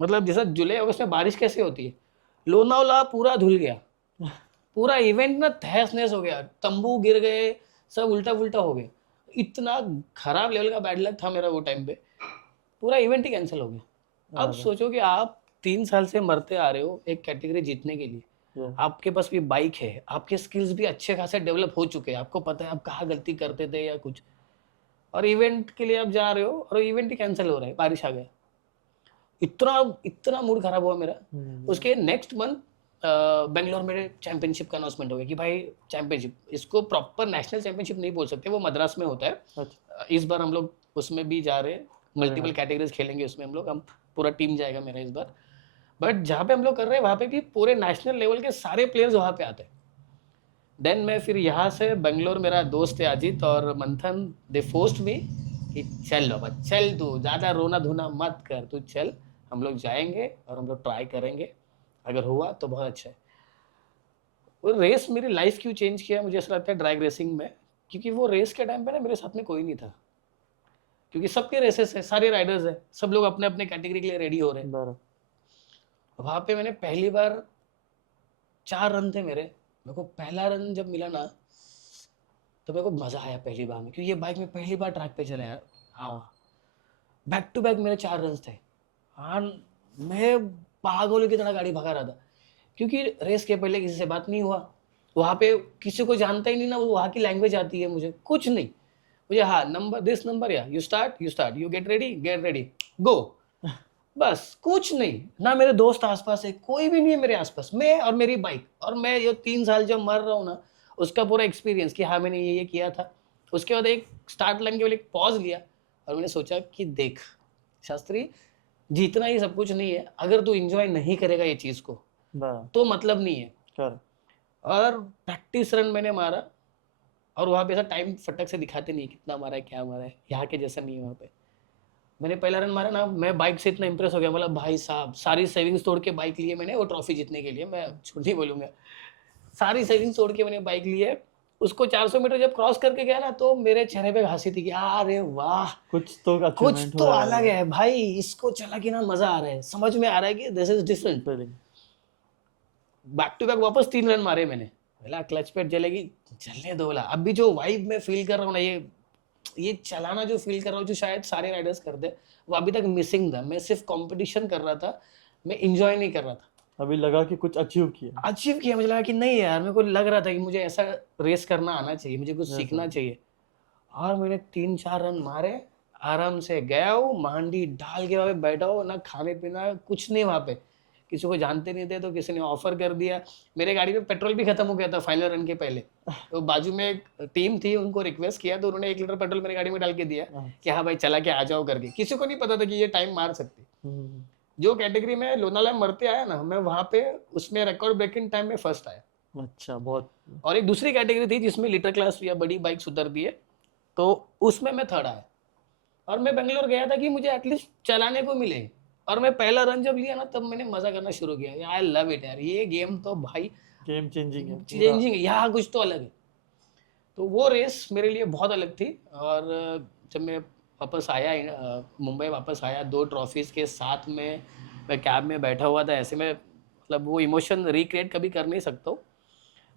मतलब जैसा जुलाई अगस्त में बारिश कैसे होती है, लोनावला पूरा धुल गया, पूरा इवेंट ना तहस नहस हो गया, तंबू गिर गए, सब उल्टा पुल्टा हो गया। इतना खराब लेवल का बैड लक था मेरा वो टाइम पे, पूरा इवेंट ही कैंसिल हो गया। अब अरे, सोचो कि आप 3 साल से मरते आ रहे हो एक कैटेगरी जीतने के लिए, yes. आपके पास भी बाइक है, आपके स्किल्स भी अच्छे खासे डेवलप हो चुके हैं, आपको पता है आप कहाँ गलती करते थे या कुछ, और इवेंट के लिए आप जा रहे हो और इवेंट ही कैंसिल हो रहा है, बारिश आ गया। इतना इतना मूड खराब हुआ मेरा। उसके नेक्स्ट मंथ बेंगलोर में चैंपियनशिप का अनाउंसमेंट हो गया कि भाई चैंपियनशिप, इसको प्रॉपर नेशनल चैंपियनशिप नहीं बोल सकते, वो मद्रास में होता है। अच्छा. इस बार हम लोग उसमें भी जा रहे हैं, मल्टीपल हाँ. कैटेगरीज खेलेंगे उसमें हम पूरा टीम जाएगा मेरा इस बार। बट जहाँ पे हम लोग कर रहे हैं वहाँ पे भी पूरे नेशनल लेवल के सारे प्लेयर्स वहाँ पे आते हैं। देन मैं फिर यहाँ से बेंगलोर, मेरा दोस्त है अजीत और मंथन, दे फोर्स्ड मी कि चल लो बस, चल तू ज़्यादा रोना धोना मत कर, तू चल, हम लोग जाएंगे और हम लोग ट्राई करेंगे, अगर हुआ तो बहुत अच्छा है। वो रेस मेरी लाइफ क्यों चेंज किया मुझे ऐसा लगता है ड्रैग रेसिंग में, क्योंकि वो रेस के टाइम पे ना मेरे साथ में कोई नहीं था, क्योंकि सबके रेसेस है, सारे राइडर्स है, सब लोग अपने अपने कैटेगरी के लिए रेडी हो रहे हैं। बराबर. वहाँ पे मैंने पहली बार 4 रन थे मेरे, मेरे को पहला रन जब मिला ना तो मेरे को मज़ा आया पहली बार में, क्योंकि ये बाइक में पहली बार ट्रैक पे चला यार। हाँ, बैक टू बैक मेरे 4 रन थे। हाँ, मैं पागलों की तरह गाड़ी भगा रहा था, क्योंकि रेस के पहले किसी से बात नहीं हुआ, वहाँ पे किसी को जानता ही नहीं ना, वो वहाँ की लैंग्वेज आती है मुझे कुछ नहीं, मुझे हाँ नंबर दिस नंबर या you start you get ready गो, बस कुछ नहीं। ना मेरे दोस्त आसपास है, कोई भी नहीं है मेरे आसपास, मैं और मेरी बाइक, और मैं ये 3 साल जब मर रहा हूँ ना उसका पूरा एक्सपीरियंस कि हाँ मैंने ये किया था। उसके बाद एक स्टार्ट लाइन के बाद एक पॉज लिया और मैंने सोचा कि देख शास्त्री, जीतना ही सब कुछ नहीं है, अगर तू इंजॉय नहीं करेगा ये चीज़ को बराबर. तो मतलब नहीं है। Correct. और प्रैक्टिस रन मैंने मारा, और वहाँ पे ऐसा टाइम फटक से दिखाते नहीं कितना मारा है क्या मारा है, यहाँ के जैसा नहीं है वहाँ पे। मैंने पहला रन मारा ना, मैं बाइक से इतना इंप्रेस हो गया, बोला भाई साहब सारी सेविंग्स तोड़ के बाइक लिए मैंने वो ट्रॉफी जीतने के लिए, मैं झूठ नहीं बोलूँगा, सारी सेविंग्स तोड़ के मैंने बाइक ली है। उसको 400 मीटर जब क्रॉस करके गया ना तो मेरे चेहरे पे हंसी थी कि अरे वाह, कुछ तो कुछ अचीवमेंट तो हुआ अलग है भाई, इसको चला के ना मजा आ रहा है, समझ में आ रहा है कि दिस इज डिफरेंट। है. बैक टू बैक वापस 3 रन मारे मैंने, बोला क्लच पेट जलेगी, चलने दो, बोला अभी जो वाइब मैं फील कर रहा हूँ ना, ये चलाना जो फील कर रहा हूँ जो शायद सारे राइडर्स करते हैं, वो अभी तक मिसिंग था। मैं सिर्फ कंपटीशन कर रहा था, मैं इंजॉय नहीं कर रहा था। अभी लगा कि कुछ अचीव किया. अचीव किया, मुझे लगा कि नहीं यार, मेरे को लग रहा था कि मुझे ऐसा रेस करना आना चाहिए, मुझे कुछ Yes, सीखना sir. चाहिए। और मैंने 3-4 रन मारे, आराम से गया हूँ, मांडी डाल के वहाँ पे बैठा हूँ ना, खाने पीना कुछ नहीं वहाँ पे, किसी को जानते नहीं थे तो किसी ने ऑफर कर दिया। मेरे गाड़ी में पेट्रोल भी खत्म हो गया था फाइनल रन के पहले, तो बाजू में एक टीम थी, उनको रिक्वेस्ट किया तो उन्होंने 1 लीटर पेट्रोल मेरी गाड़ी में डाल के दिया हाँ. कि हाँ भाई चला के आ जाओ करके। किसी को नहीं पता था कि ये टाइम मार सकती। हम्म. जो कैटेगरी में लोनावाला में मरते आया ना, मैं वहाँ पे उसमें रिकॉर्ड ब्रेकिंग टाइम में फर्स्ट आया। अच्छा, बहुत. और एक दूसरी कैटेगरी थी जिसमें लीटर क्लास या बड़ी बाइक उतरती है, तो उसमें मैं थर्ड आया। और मैं बेंगलोर गया था कि मुझे एटलीस्ट चलाने को मिले, और मैं पहला रन जब लिया ना तब मैंने मजा करना शुरू किया, आई लव इट यार, ये गेम तो भाई गेम चेंजिंग है पूरा. चेंजिंग है, यहाँ कुछ तो अलग है। तो वो रेस मेरे लिए बहुत अलग थी। और जब मैं वापस आया मुंबई वापस आया 2 ट्रॉफीज़ के साथ में, मैं कैब में बैठा हुआ था, ऐसे में मतलब वो इमोशन रिक्रिएट कभी कर नहीं सकता हूँ,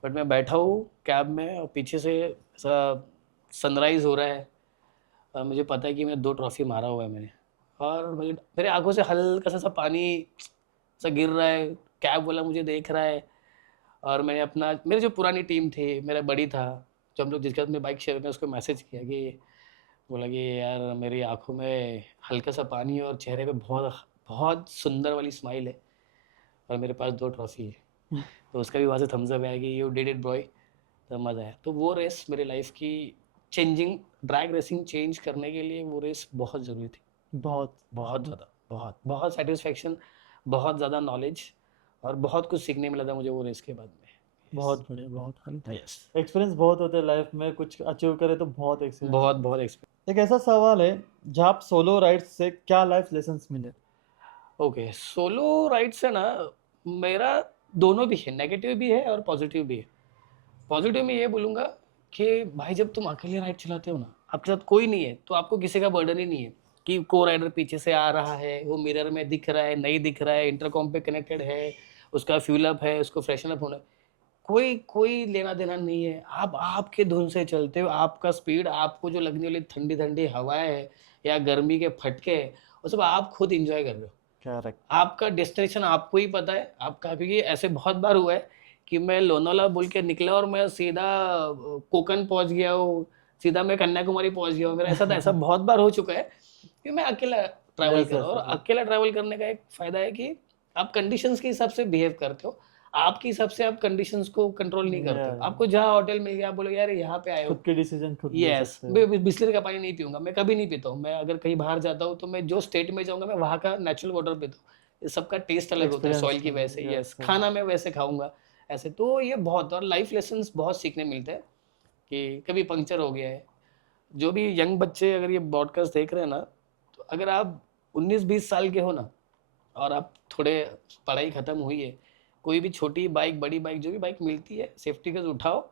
बट मैं बैठा हूँ कैब में और पीछे से ऐसा सनराइज़ हो रहा है, और मुझे पता है कि मैंने 2 ट्रॉफी मारा हुआ है मैंने, और मेरे आंखों से हल्का सा पानी सा गिर रहा है, कैब वाला मुझे देख रहा है, और मैंने अपना मेरी जो पुरानी टीम थी, मेरा बड़ी था, जो हम लोग जिसके साथ मैं बाइक शेयर में उसको मैसेज किया कि बोला कि यार मेरी आँखों में हल्का-सा पानी है और चेहरे पे बहुत बहुत सुंदर वाली स्माइल है और मेरे पास 2 ट्रॉफ़ी है। तो उसका भी वहाँ से थम्स अप आया कि यू डिड इट बॉय। तब मज़ा आया। तो वो रेस मेरी लाइफ़ की चेंजिंग ड्रैग रेसिंग चेंज करने के लिए वो रेस बहुत ज़रूरी थी। बहुत बहुत ज़्यादा, बहुत सैटिस्फैक्शन, बहुत ज़्यादा नॉलेज और बहुत कुछ सीखने मिला था मुझे वो रेस के बाद में। बहुत बढ़िया, बहुत बढ़िया। यस, एक्सपीरियंस बहुत होते हैं लाइफ में, कुछ अचीव करे तो बहुत एक्सपीरियंस। बहुत एक्सपीरियंस। एक ऐसा सवाल है जहाँ आप सोलो राइड्स से क्या लाइफ लेसन्स मिले? ओके, सोलो राइड से ना मेरा दोनों भी है, नेगेटिव भी है और पॉजिटिव भी है। पॉजिटिव में ये बोलूँगा कि भाई जब तुम अकेले राइड चलाते हो ना, आपके साथ कोई नहीं है, तो आपको किसी का बर्डन ही नहीं है कि को-राइडर पीछे से आ रहा है, वो मिरर में दिख रहा है, नहीं दिख रहा है, इंटरकॉम पे कनेक्टेड है, उसका फ्यूल अप है, उसको फ्रेशन अप होना है। कोई कोई लेना-देना नहीं है। आप आपके धुन से चलते हो, आपका स्पीड, आपको जो लगने वाली ठंडी-ठंडी हवाएँ हैं या गर्मी के फटके हैं, वो सब आप खुद एन्जॉय कर रहे हो। करेक्ट। आपका डेस्टिनेशन आपको ही पता है। आपका क्योंकि ऐसे बहुत बार हुआ है कि मैं लोनावला बोल के निकला और मैं सीधा कोकण पहुँच गया हूँ, सीधा मैं कन्याकुमारी पहुँच गया हूँ। मेरा ऐसा बहुत बार हो चुका है कि मैं अकेला ट्रैवल यस कर रहा यस हूँ और यस। अकेला ट्रैवल करने का एक फ़ायदा है कि आप कंडीशंस के हिसाब से बिहेव करते हो। आपके हिसाब से आप कंडीशंस को कंट्रोल नहीं करते हो। आपको जहाँ होटल मिल गया, आप बोलोगे यार यहाँ पे आए हो। खुद के डिसीजन खुद ले यस, सकते हो। मैं बिसलेरी का पानी नहीं पीऊँगा, मैं कभी नहीं पीता हूँ। मैं अगर कहीं बाहर जाता हूँ, तो मैं जो स्टेट में जाऊँगा, मैं वहाँ का नेचुरल वाटर पीता हूँ। ये सबका टेस्ट अलग होता है एक्सपीरियंस सॉइल की वजह से। यस यस, खाना मैं वैसे खाऊँगा, ऐसे। तो ये बहुत और लाइफ लेसन्स बहुत सीखने मिलते हैं कि कभी पंक्चर हो गया है। जो भी यंग बच्चे अगर ये पॉडकास्ट देख रहे हैं ना, तो अगर आप 19-20 साल के हो ना और आप थोड़े पढ़ाई खत्म हुई है, कोई भी छोटी बाइक, बड़ी बाइक, जो भी बाइक मिलती है, सेफ्टी का उठाओ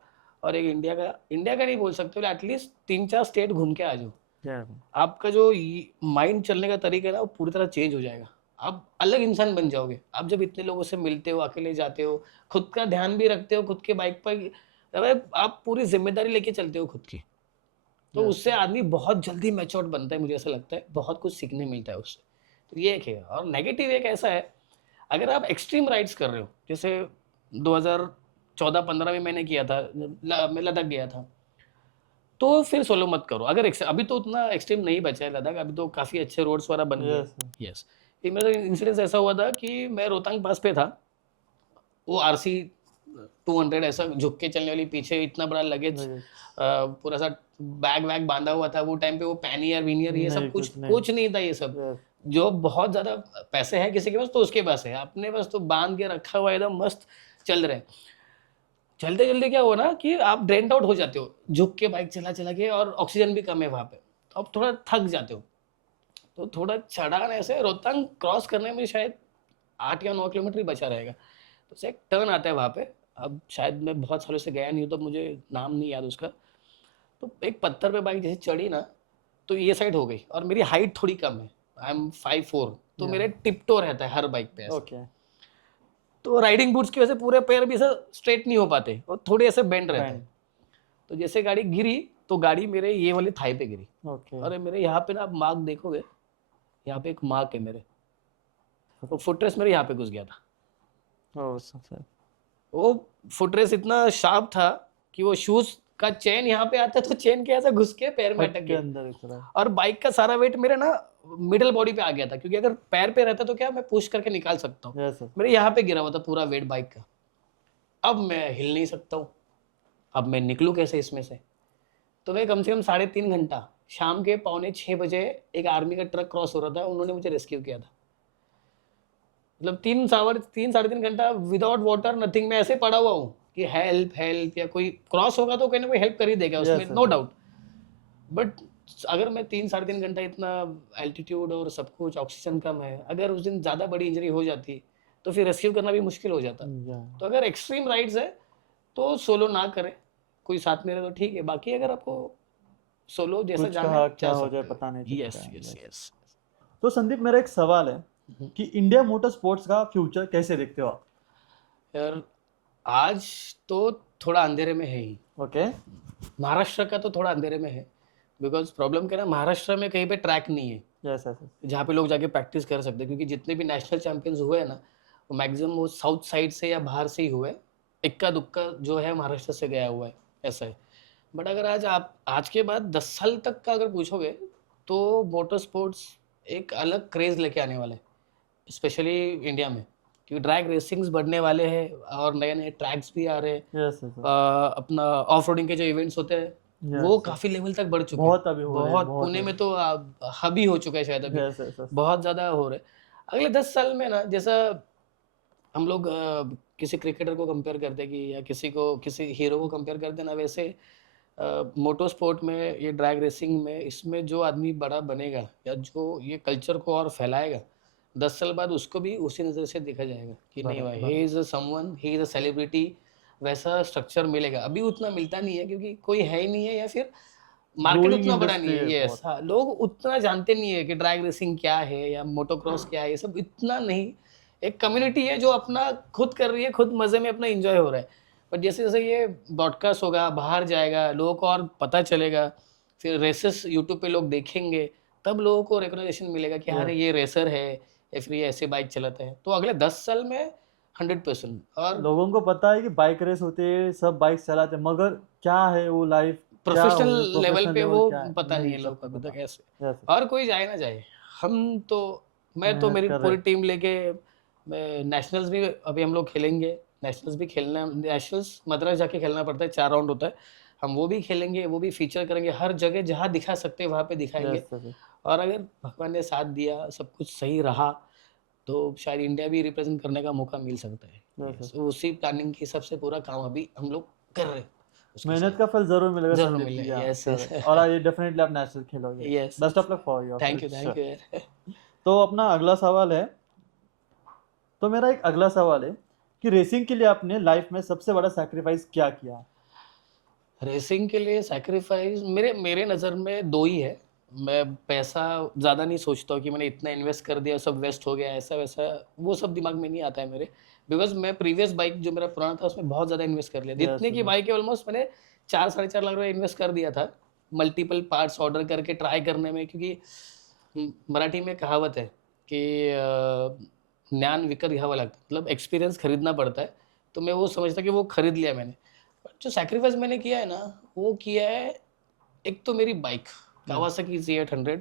और एक इंडिया का नहीं बोल सकते, एटलीस्ट 3-4 स्टेट घूम के आ जाओ। आपका जो माइंड चलने का तरीका है ना, वो पूरी तरह चेंज हो जाएगा। आप अलग इंसान बन जाओगे। आप जब इतने लोगों से मिलते हो, अकेले जाते हो, खुद का ध्यान भी रखते हो, खुद के बाइक पर अरे आप पूरी ज़िम्मेदारी लेके चलते हो खुद की। तो यस उससे आदमी बहुत जल्दी मैच्योर्ड बनता है, मुझे ऐसा लगता है। बहुत कुछ सीखने मिलता है उससे। तो ये एक है और नेगेटिव एक ऐसा है, अगर आप एक्सट्रीम राइड्स कर रहे हो, जैसे 2014-15 में मैंने किया था, मैं लद्दाख गया था। तो फिर सोलो मत करो। अगर अभी तो उतना एक्सट्रीम नहीं बचा है लद्दाख, अभी तो काफ़ी अच्छे रोड्स वगैरह बन गए। यस। यस, एक मेरा इंसिडेंस ऐसा हुआ था कि मैं रोहतांग पास पे था, वो आरसी 200 ऐसा झुक के चलने वाली, पीछे इतना बड़ा लगेज, पूरा सा बैग वैग बांधा हुआ था। वो टाइम पे वो पैनियर वीनियर ये सब नहीं कुछ कुछ नहीं। कुछ नहीं था ये सब। यस जो बहुत ज़्यादा पैसे हैं किसी के पास तो उसके पास है, अपने पास तो बांध के रखा हुआ है, एकदम मस्त चल रहे हैं। चलते-चलते क्या हुआ ना कि आप ड्रेन्ड आउट हो जाते हो, झुक के बाइक चला-चला के, और ऑक्सीजन भी कम है वहाँ पे, तो आप थोड़ा थक जाते हो। तो थोड़ा चढ़ान ऐसे रोहतांग क्रॉस करने में शायद 8 या 9 किलोमीटर ही बचा रहेगा। तो उससे एक टर्न आता है वहाँ पे, अब शायद मैं बहुत सालों से गया नहीं हूँ तो मुझे नाम नहीं याद उसका। तो एक पत्थर पे बाइक जैसे चढ़ी ना, तो ये साइड हो गई और मेरी हाइट थोड़ी कम है, आई एम 5'4", तो मेरे टिप-टो रहता है हर बाइक पे ऐसे। ओके। तो राइडिंग बूट्स की वजह से पूरे पैर भी ऐसे स्ट्रेट नहीं हो पाते और थोड़े ऐसे बेंड रहते हैं। तो जैसे गाड़ी गिरी, तो गाड़ी मेरे ये वाले थाई पे गिरी। ओके। अरे मेरे यहाँ पे ना आप मार्क देखोगे, यहाँ पे एक मार्क है मेरे, तो फुटरेस्ट मेरे यहाँ पे घुस गया था। Oh sir. वो फुटरेस्ट इतना शार्प था कि वो शूज का चेन यहाँ पे आता है, तो चेन के ऐसे घुस के पैर में अटक के गया अंदर उतरा। और बाइक का सारा वेट मेरे ना मिडल बॉडी पे आ गया था, क्योंकि अगर पैर पे रहता तो क्या मैं पुश करके निकाल सकता हूँ। Yes sir. मेरे यहाँ पे गिरा हुआ था पूरा वेट बाइक का। अब मैं हिल नहीं सकता हूँ, अब मैं निकलूँ कैसे इसमें से? तो मैं कम से कम 3.5 घंटा, शाम के 5:45 बजे एक आर्मी का ट्रक क्रॉस हो रहा था, उन्होंने मुझे रेस्क्यू किया था। मतलब 3 साढ़े 3 घंटा विदाउट वाटर नथिंग, मैं ऐसे पड़ा हुआ हूँ कि हेल्प हेल्प, या कोई क्रॉस होगा तो कोई ना कोई हेल्प कर ही देगा उसमें, yes no sir. Doubt. But अगर मैं 3 साढ़े 3 घंटा, इतना एल्टीट्यूड और सब कुछ, ऑक्सीजन कम है, अगर उस दिन ज़्यादा बड़ी इंजरी हो जाती तो फिर रेस्क्यू करना भी मुश्किल हो जाता। तो अगर एक्सट्रीम राइड्स है तो सोलो ना करें, कोई साथ में रहे तो ठीक है, बाकी अगर आपको सोलो जैसा कुछ जाना कहा है क्या जा हो सकते जाए हो। पता नहीं चलता यस है। Yes Yes. यस। तो संदीप, मेरा एक सवाल है कि इंडिया मोटर स्पोर्ट्स का फ्यूचर कैसे देखते हो आप? यार आज तो थोड़ा अंधेरे में है ही। ओके। महाराष्ट्र का तो थोड़ा अंधेरे में है, बिकॉज प्रॉब्लम क्या है ना, महाराष्ट्र में कहीं पे ट्रैक नहीं है यस यस। जहाँ पे लोग जाके प्रैक्टिस कर सकते हैं, क्योंकि जितने भी नेशनल चैंपियंस हुए हैं ना, वो मैक्सिमम वो साउथ साइड से या बाहर से ही हुए, इक्का दुक्का जो है महाराष्ट्र से गया हुआ है, ऐसा है। बट अगर आज के बाद 10 साल तक का अगर पूछोगे तो मोटर स्पोर्ट्स एक अलग क्रेज लेके आने वाला है, स्पेशली इंडिया में, क्योंकि ड्रैग रेसिंग्स बढ़ने वाले हैं और नए नए ट्रैक्स भी आ रहे हैं। यस यस अपना ऑफ रोडिंग के जो इवेंट्स होते हैं वो यस काफी लेवल तक बढ़ चुके हैं। बहुत अभी हो रहे हैं, बहुत बहुत पुणे में तो हब ही हो चुका है शायद अभी, यस यस यस बहुत ज्यादा हो रहा है। अगले 10 साल में ना, जैसा हम लोग किसी क्रिकेटर को कंपेयर करते हैं कि या किसी हीरो को कंपेयर करते हैं ना, वैसे मोटर स्पोर्ट में, ये ड्रैग रेसिंग में, इसमें जो आदमी बड़ा बनेगा या जो ये कल्चर को और फैलाएगा, 10 साल बाद उसको भी उसी नज़र से देखा जाएगा कि नहीं भाई, he is someone, he is a celebrity. वैसा स्ट्रक्चर मिलेगा, अभी उतना मिलता नहीं है क्योंकि कोई है ही नहीं है, या फिर मार्केट ग्रोइंग उतना बड़ा नहीं इंडस्ट्री है। है यस बहुत हाँ, लोग उतना जानते नहीं है कि ड्रैग रेसिंग क्या है या मोटोक्रॉस क्या है, ये सब इतना नहीं। एक कम्युनिटी है जो अपना खुद कर रही है, खुद मजे में अपना एंजॉय हो रहा है। पर जैसे जैसे ये ब्रॉडकास्ट होगा, बाहर जाएगा, लोगों को और पता चलेगा, फिर रेसेस यूट्यूब पे लोग देखेंगे, तब लोगों को रिकॉग्निशन मिलेगा कि अरे यस ये रेसर है या फिर ये ऐसे बाइक चलाते हैं। तो अगले 10 साल में 100%। और लोगों को पता है कि बाइक रेस होती है, सब बाइक चलाते हैं, मगर क्या है वो लाइफ, क्या प्रोफेशनल हो लेवल प्रोफेशनल पे लेवल वो क्या है, पता नहीं नहीं है लोगों को सबको अभी पता। तक ऐसे। यस और कोई जाए ना जाए, हम तो, मैं तो मेहनत मेरी कर पूरी रहे टीम लेके नेशनल्स भी अभी हम लोग खेलेंगे। नेशनल्स भी खेलना, नेशनल्स मद्रास जाके खेलना पड़ता है, 4 राउंड होता है। हम वो भी खेलेंगे, वो भी फीचर करेंगे, हर जगह जहाँ दिखा सकते हैं वहाँ पे दिखाएंगे। यस यस और अगर भगवान ने साथ दिया, सब कुछ सही रहा, तो शायद इंडिया भी रिप्रेजेंट करने का मौका मिल सकता है। यस यस, उसी प्लानिंग की सबसे पूरा काम अभी हम लोग कर रहे हैं उसके मेहनत साथ। का फल जरूर मिलेगा जरूर संदीप मिले। जी, या यस यस। करेक्ट, और ये डेफिनेटली आप नेशनल खेलोगे। Yes best yes. Of luck for your thank you future. यार। तो अपना अगला सवाल है, तो मेरा एक अगला सवाल है कि रेसिंग के लिए आपने लाइफ में सबसे बड़ा सैक्रिफाइस क्या किया? रेसिंग के लिए सैक्रिफाइस मेरे मेरे नज़र में दो ही है। मैं पैसा ज़्यादा नहीं सोचता हूँ कि मैंने इतना इन्वेस्ट कर दिया, सब वेस्ट हो गया, ऐसा वैसा, वो सब दिमाग में नहीं आता है मेरे। बिकॉज मैं प्रीवियस बाइक जो मेरा पुराना था उसमें बहुत ज़्यादा इन्वेस्ट कर लिया, यस जितने की बाइक है ऑलमोस्ट मैंने 4-4.5 लाख रुपये इन्वेस्ट कर दिया था, मल्टीपल पार्ट्स ऑर्डर करके ट्राई करने में। क्योंकि मराठी में कहावत है कि ज्ञान विकत घ्यावं लागतं, मतलब एक्सपीरियंस खरीदना पड़ता है। तो मैं वो समझता कि वो खरीद लिया मैंने। जो सैक्रिफाइस मैंने किया है ना, वो किया है, एक तो मेरी बाइक कावासाकी Z800,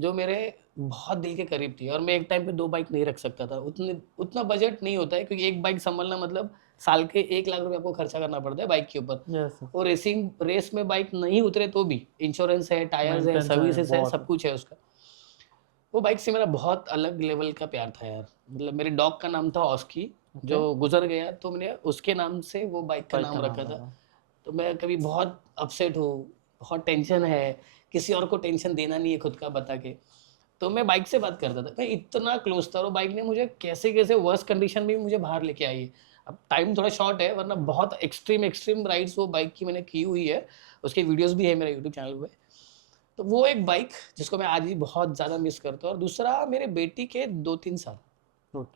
जो मेरे बहुत दिल के करीब थी, और मैं एक टाइम पे 2 बाइक नहीं रख सकता था। उतना बजट नहीं होता है, क्योंकि एक बाइक संभालना मतलब साल के 1 लाख रुपए आपको खर्चा करना पड़ता है बाइक के ऊपर। यस और रेस में बाइक नहीं उतरे तो भी इंश्योरेंस है, टायर्स है, मेंटेनेंस है सर्विसेज है, बहुत। सब कुछ है उसका। वो बाइक से मेरा बहुत अलग लेवल का प्यार था यार। मतलब मेरे डॉग का नाम था ऑस्की, ओके, जो गुजर गया, तो मैंने उसके नाम से वो बाइक का बाइक का नाम नाम रखा था। लगा। तो मैं कभी बहुत अपसेट हूँ, बहुत टेंशन है, किसी और को टेंशन देना नहीं है खुद का बता के, तो मैं बाइक से बात करता था। मैं इतना क्लोज था, और बाइक ने मुझे कैसे कैसे वर्स्ट कंडीशन में भी मुझे बाहर लेके आई है। अब टाइम थोड़ा शॉर्ट है, वरना बहुत एक्सट्रीम एक्सट्रीम राइड्स वो बाइक की मैंने की हुई है। उसके वीडियोस भी है मेरे यूट्यूब चैनल पे। तो वो एक बाइक जिसको मैं आज भी बहुत ज़्यादा मिस करता हूँ। और दूसरा मेरे बेटी के 2-3 साल, गुड,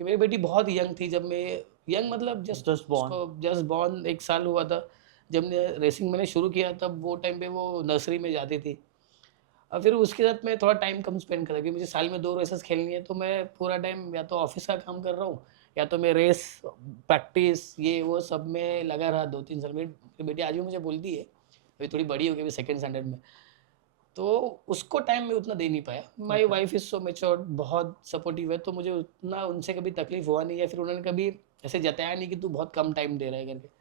कि मेरी बेटी बहुत यंग थी जब मैं, यंग मतलब जस्ट जस्ट बॉर्न। उसको जस्ट बॉर्न 1 साल हुआ था जब मैं रेसिंग मैंने शुरू किया। तब वो टाइम पे वो नर्सरी में जाती थी, और फिर उसके साथ मैं थोड़ा टाइम कम स्पेंड करा, क्योंकि मुझे साल में 2 रेसेस खेलनी है। तो मैं पूरा टाइम या तो ऑफिस का काम कर रहा हूँ, या तो मैं रेस प्रैक्टिस ये वो सब में लगा रहा 2-3 साल। मेरी बेटी आज भी मुझे बोलती है, अभी थोड़ी बड़ी हो गई, अभी सेकेंड स्टैंडर्ड में, तो उसको टाइम में उतना दे नहीं पाया। My okay, wife is so matured, बहुत सपोर्टिव है, तो मुझे उतना उनसे कभी तकलीफ हुआ नहीं, या फिर उन्होंने कभी ऐसे जताया नहीं कि तू बहुत कम टाइम दे रहा है करके।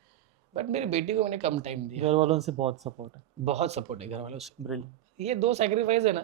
बट मेरी बेटी को मैंने कम टाइम दिया। घर वालों से बहुत सपोर्ट है। बहुत सपोर्ट है घर वालों से। ब्रिलियंट। ये 2 सैक्रिफाइस है ना,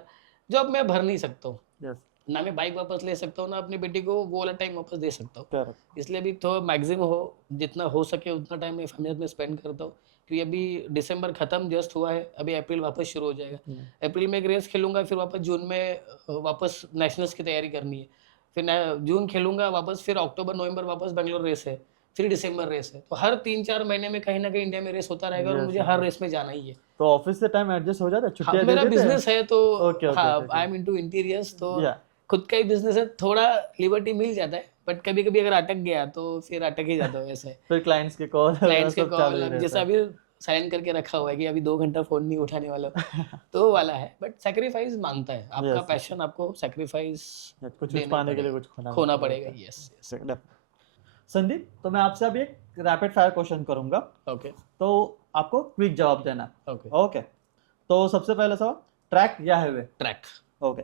जो अब मैं भर नहीं सकता हूँ। यस, ना मैं बाइक वापस ले सकता हूँ, ना अपनी बेटी को वो वाला टाइम वापस दे सकता हूँ। करेक्ट। इसलिए अभी तो मैक्सिमम हो, जितना हो सके उतना टाइम मैं फैमिली में स्पेंड करता हूँ। क्योंकि अभी दिसंबर खत्म जस्ट हुआ है, अभी अप्रैल वापस शुरू हो जाएगा। अप्रैल में एक रेस खेलूंगा, फिर वापस जून में वापस नेशनल्स की तैयारी करनी है। फिर जून खेलूंगा वापस, फिर अक्टूबर नवंबर वापस बेंगलोर रेस है, फिर दिसंबर रेस है। तो हर 3-4 महीने में कहीं ना कहीं इंडिया में रेस होता रहेगा, और यस मुझे हर रेस में जाना ही है। तो ऑफिस से टाइम एडजस्ट हो जाता है, हाँ, छुट्टियां दे मेरा देते हैं? बिजनेस है तो, ओके ओके हाँ, okay I am into interiors, तो या खुद का ही बिजनेस है, थोड़ा लिबर्टी मिल जाता है। बट कभी कभी अगर अटक गया तो फिर अटक ही जाता हूँ ऐसे। फिर क्लाइंट्स के कॉल क्लाइंट्स के सब चालू कॉल, ही अब रहता जैसा है। अभी साइलेंट करके रखा हुआ है कि अभी 2 घंटा फोन नहीं उठाने वाला हूँ, तो वो वाला है। बट सेक्रीफाइस मांगता है, आपका यस पैशन आपको सेक्रीफाइस कुछ देना ही पाने के लिए पड़ेगा, कुछ खोना भी खोना पड़ेगा। पड़ेगा। Yes yes. Definitely. संदीप, तो मैं आपसे अभी एक रैपिड फायर क्वेश्चन करूंगा, ओके तो आपको क्विक जवाब देना है। ओके ओके, तो सबसे पहला सवाल, ट्रैक या हाईवे? ट्रैक ओके,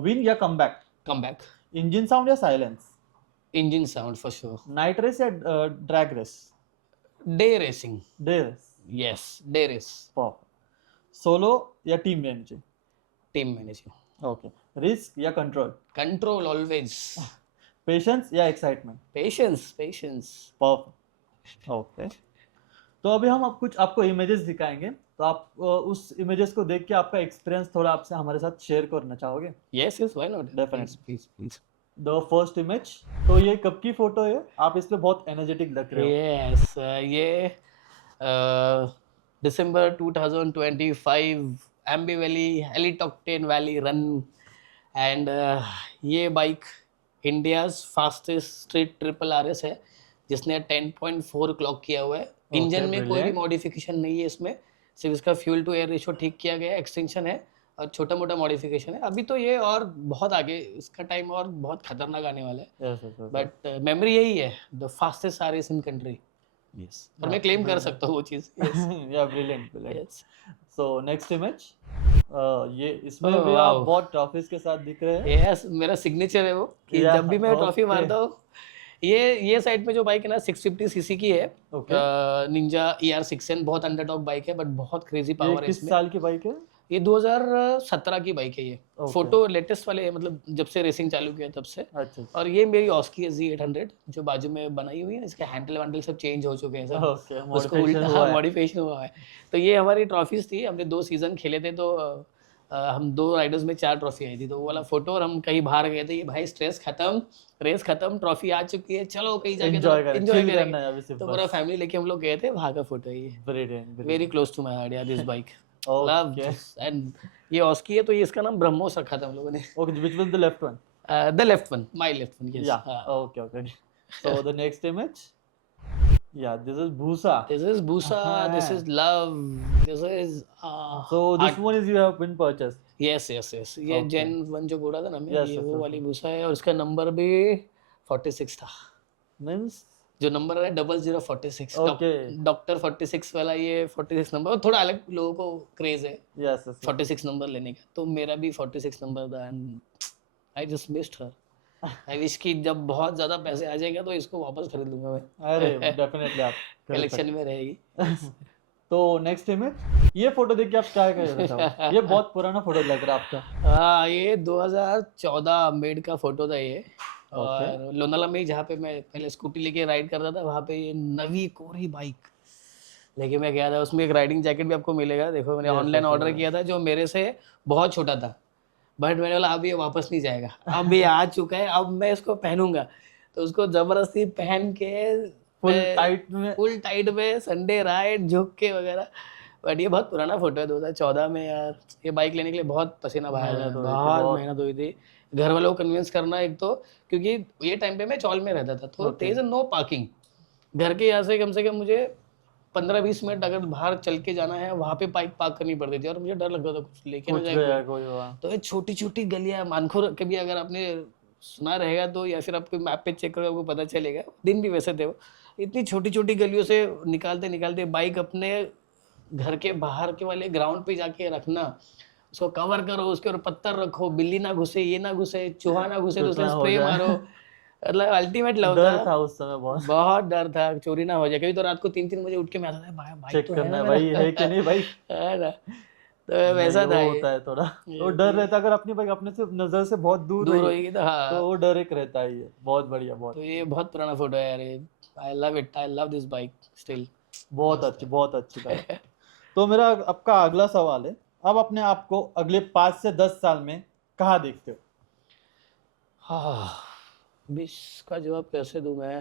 विन या comeback? Come back engine sound या silence? Engine sound for sure night race या drag race? Day racing day race. Yes day race solo या team managing? Team managing okay, risk या control? Control always patience या excitement? Patience patience perfect. Okay, तो अभी हम कुछ आपको images दिखाएंगे, तो आप उस इमेजेस को देख के आपका एक्सपीरियंस थोड़ा आपसे हमारे साथ शेयर करना चाहोगे? Yes yes why not Definitely. Please please the first image, तो ये कब की फोटो है? आप इस पे बहुत एनर्जेटिक लग रहे हो। यस ये दिसंबर 2025 Aamby valley हेलीटॉक्टेन valley run and ये bike India's fastest street triple RS है जिसने 10.4 क्लॉक किया हुआ है इंजन में कोई भी brilliant. मॉडिफिकेशन नहीं है इसमें सिर्फ इसका फ्यूल टू एयर रेशो ठीक किया गया है एक्सटेंशन है और छोटा मोटा मॉडिफिकेशन है अभी तो ये और बहुत आगे इसका टाइम और बहुत खतरनाक आने वाला है Yes, yes, yes, yes. But memory यही है the fastest RS in country yes और मैं क्लेम कर सकता हूँ वो चीज़ या brilliant brilliant. Yes so next image, ये इसमें Oh, भी आप wow. बहुत ट्रॉफीज के साथ दिख रहे हैं। यस मेरा सिग्नेचर है वो कि Yeah, जब भी मैं ट्रॉफी okay. मारता हूँ ये साइड में जो बाइक है ना 650 सीसी की है ओके, निंजा ER6N बहुत अंडरडॉग बाइक है बट बहुत क्रेजी ये पावर है किस इसमें साल की बाइक है? ये 2017 की बाइक है ये Okay. फोटो लेटेस्ट वाले है मतलब जब से रेसिंग चालू किया तब से अच्छा, और ये मेरी ऑस्की है Z800 जो बाजू में बनाई हुई है इसके हैंडल वैंडल सब चेंज हो चुके हैं सब ओके, उसको मॉडिफिकेशन उल्टा हुआ है। मॉडिफिकेशन हुआ है तो ये हमारी ट्रॉफीज थी हमने 2 सीजन खेले थे तो हम 2 राइडर्स में 4 ट्रॉफी आई थी तो वो वाला फोटो और हम कहीं बाहर गए थे ये भाई स्ट्रेस खत्म रेस खत्म ट्रॉफी आ चुकी है चलो कहीं जाके एंजॉय करें, एंजॉय chill करेंगे करना है अभी सिर्फ तो बस। पूरा फैमिली लेके हम लोग गए थे वहाँ का फोटो है ये brilliant very close to my heart यार this bike love okay and ये ऑस्की है तो ये इसका नाम ब्रह्मोस रखा था हम लोगों ने okay, which was the left one? The left one my left one या yes okay okay, so the next image, या दिस इज भूसा। this is busa this is love this is So this one is you have been purchased. yes yes yes ये Okay. जेन 1 जो बोला था ना मैं Yes, ये yes, वो yes, वाली yes. भूसा है और इसका नंबर भी 46 था Means जो नंबर है 0046 Okay. डॉक्टर 46 वाला ये 46 नंबर और थोड़ा अलग लोगों को क्रेज है yes, yes, yes. 46 नंबर लेने का तो मेरा भी 46 नंबर था and I just missed her I wish कि जब बहुत ज्यादा पैसे आ जाएगा तो इसको वापस खरीद लूंगा मैं अरे डेफिनेटली आप खरीद कलेक्शन में रहेगी सकते। तो नेक्स्ट इमेज, ये फोटो देख के आप क्या कहना चाहोगे? ये बहुत पुराना फोटो लग रहा है आपका। हाँ ये 2014 मेड का फोटो था ये और लोनाला में ही जहाँ पे मैं पहले स्कूटी लेके राइड करता था वहाँ पे ये नवी कोरी बाइक लेके मैं गया था उसमें एक राइडिंग जैकेट भी आपको मिलेगा देखो मैंने Yes, online yes, order yes. किया था जो मेरे से बहुत छोटा था बट मैंने बोला अब ये वापस नहीं जाएगा अब ये आ चुका है अब मैं इसको पहनूंगा तो उसको जबरदस्ती पहन के फुल टाइट में संडे राइड झुक के वगैरह बट ये बहुत पुराना फोटो है 2014 में यार ये बाइक लेने के लिए बहुत पसीना बहाया था मेहनत हुई थी, बहुत बहुत। मेहनत हुई थी घर वालों को कन्विंस करना एक तो क्योंकि ये टाइम पे मैं चौल में रहता था तो Okay. तेज नो पार्किंग घर के यहाँ से कम मुझे 15-20 मिनट अगर बाहर चल के जाना है वहाँ पे बाइक पार्क करनी पड़ती थी और मुझे डर लगता था कुछ लेके ना कुछ जाए गया कोई। कोई हुआ। तो ये छोटी छोटी गलियां मानखुर के भी अगर आपने सुना रहेगा तो या फिर आपको मैप पे चेक करोगे आपको पता चलेगा दिन भी वैसे थे वो इतनी छोटी छोटी गलियों से निकालते निकालते बाइक अपने घर के बाहर के वाले ग्राउंड पे जाके रखना उसको कवर करो उसके ऊपर पत्थर रखो बिल्ली ना घुसे ये ना घुसे चूहा ना घुसे तो उसमें कितना हो स्प्रे जाए। मारो मतलब अल्टीमेट लव डर था था उस समय बहुत। बहुत डर था चोरी ना हो जाए कभी तो रात को 3-3 बजे उठ के मैं आता था भाई चेक तो करना है है ना भाई मेरा?" है कि नहीं भाई। है ना तो वैसा नहीं, था वो ये होता है थोड़ा, ये तो डर रहता है अगर अपनी बाइक अपने से नजर से बहुत दूर दूर रही होएगी तो हाँ तो वो डर एक रहता है। ये बहुत बढ़िया, बहुत तो ये बहुत पुराना फोटो है यार ये I love it I love this bike still बहुत अच्छी, बहुत अच्छी बाइक। तो मेरा आपका अगला सवाल है, अब अपने आप को अगले 5 से 10 साल में कहाँ देखते हो? हाँ अभी इसका जवाब कैसे दूं मैं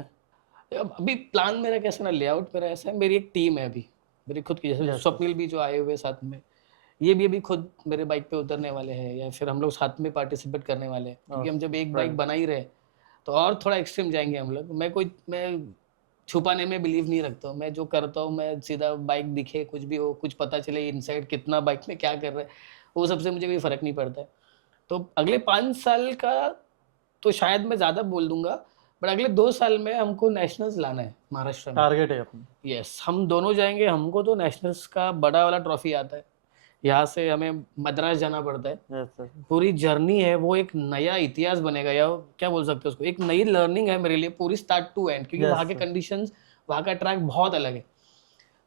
अब अभी प्लान मेरा कैसे ना लेआउट मेरा ऐसा है मेरी एक टीम है अभी मेरी खुद की जैसे Yes, स्वप्निल भी जो आए हुए साथ में ये भी अभी खुद मेरे बाइक पे उतरने वाले हैं या फिर हम लोग साथ में पार्टिसिपेट करने वाले हैं क्योंकि हम जब एक बाइक right. बना ही रहे तो और थोड़ा एक्सट्रीम जाएंगे हम लोग मैं छुपाने में बिलीव नहीं रखता हूँ मैं जो करता हूँ मैं सीधा बाइक दिखे कुछ भी हो कुछ पता चले इनसाइड कितना बाइक में क्या कर रहा है वो सबसे मुझे कोई फर्क नहीं पड़ता है तो अगले 5 साल का तो शायद मैं ज़्यादा बोल दूंगा बट अगले 2 साल में हमको नेशनल्स लाना है महाराष्ट्र में। टारगेट है अपनी। यस, हम दोनों जाएंगे। हमको तो नेशनल्स का बड़ा वाला ट्रॉफी आता है, यहाँ से हमें मद्रास जाना पड़ता है। Yes sir. पूरी जर्नी है, वो एक नया इतिहास बनेगा, या क्या बोल सकते हैं उसको, एक नई लर्निंग है मेरे लिए पूरी स्टार्ट टू एंड, क्योंकि Yes, वहाँ के sir. कंडीशंस, वहाँ का ट्रैक बहुत अलग है।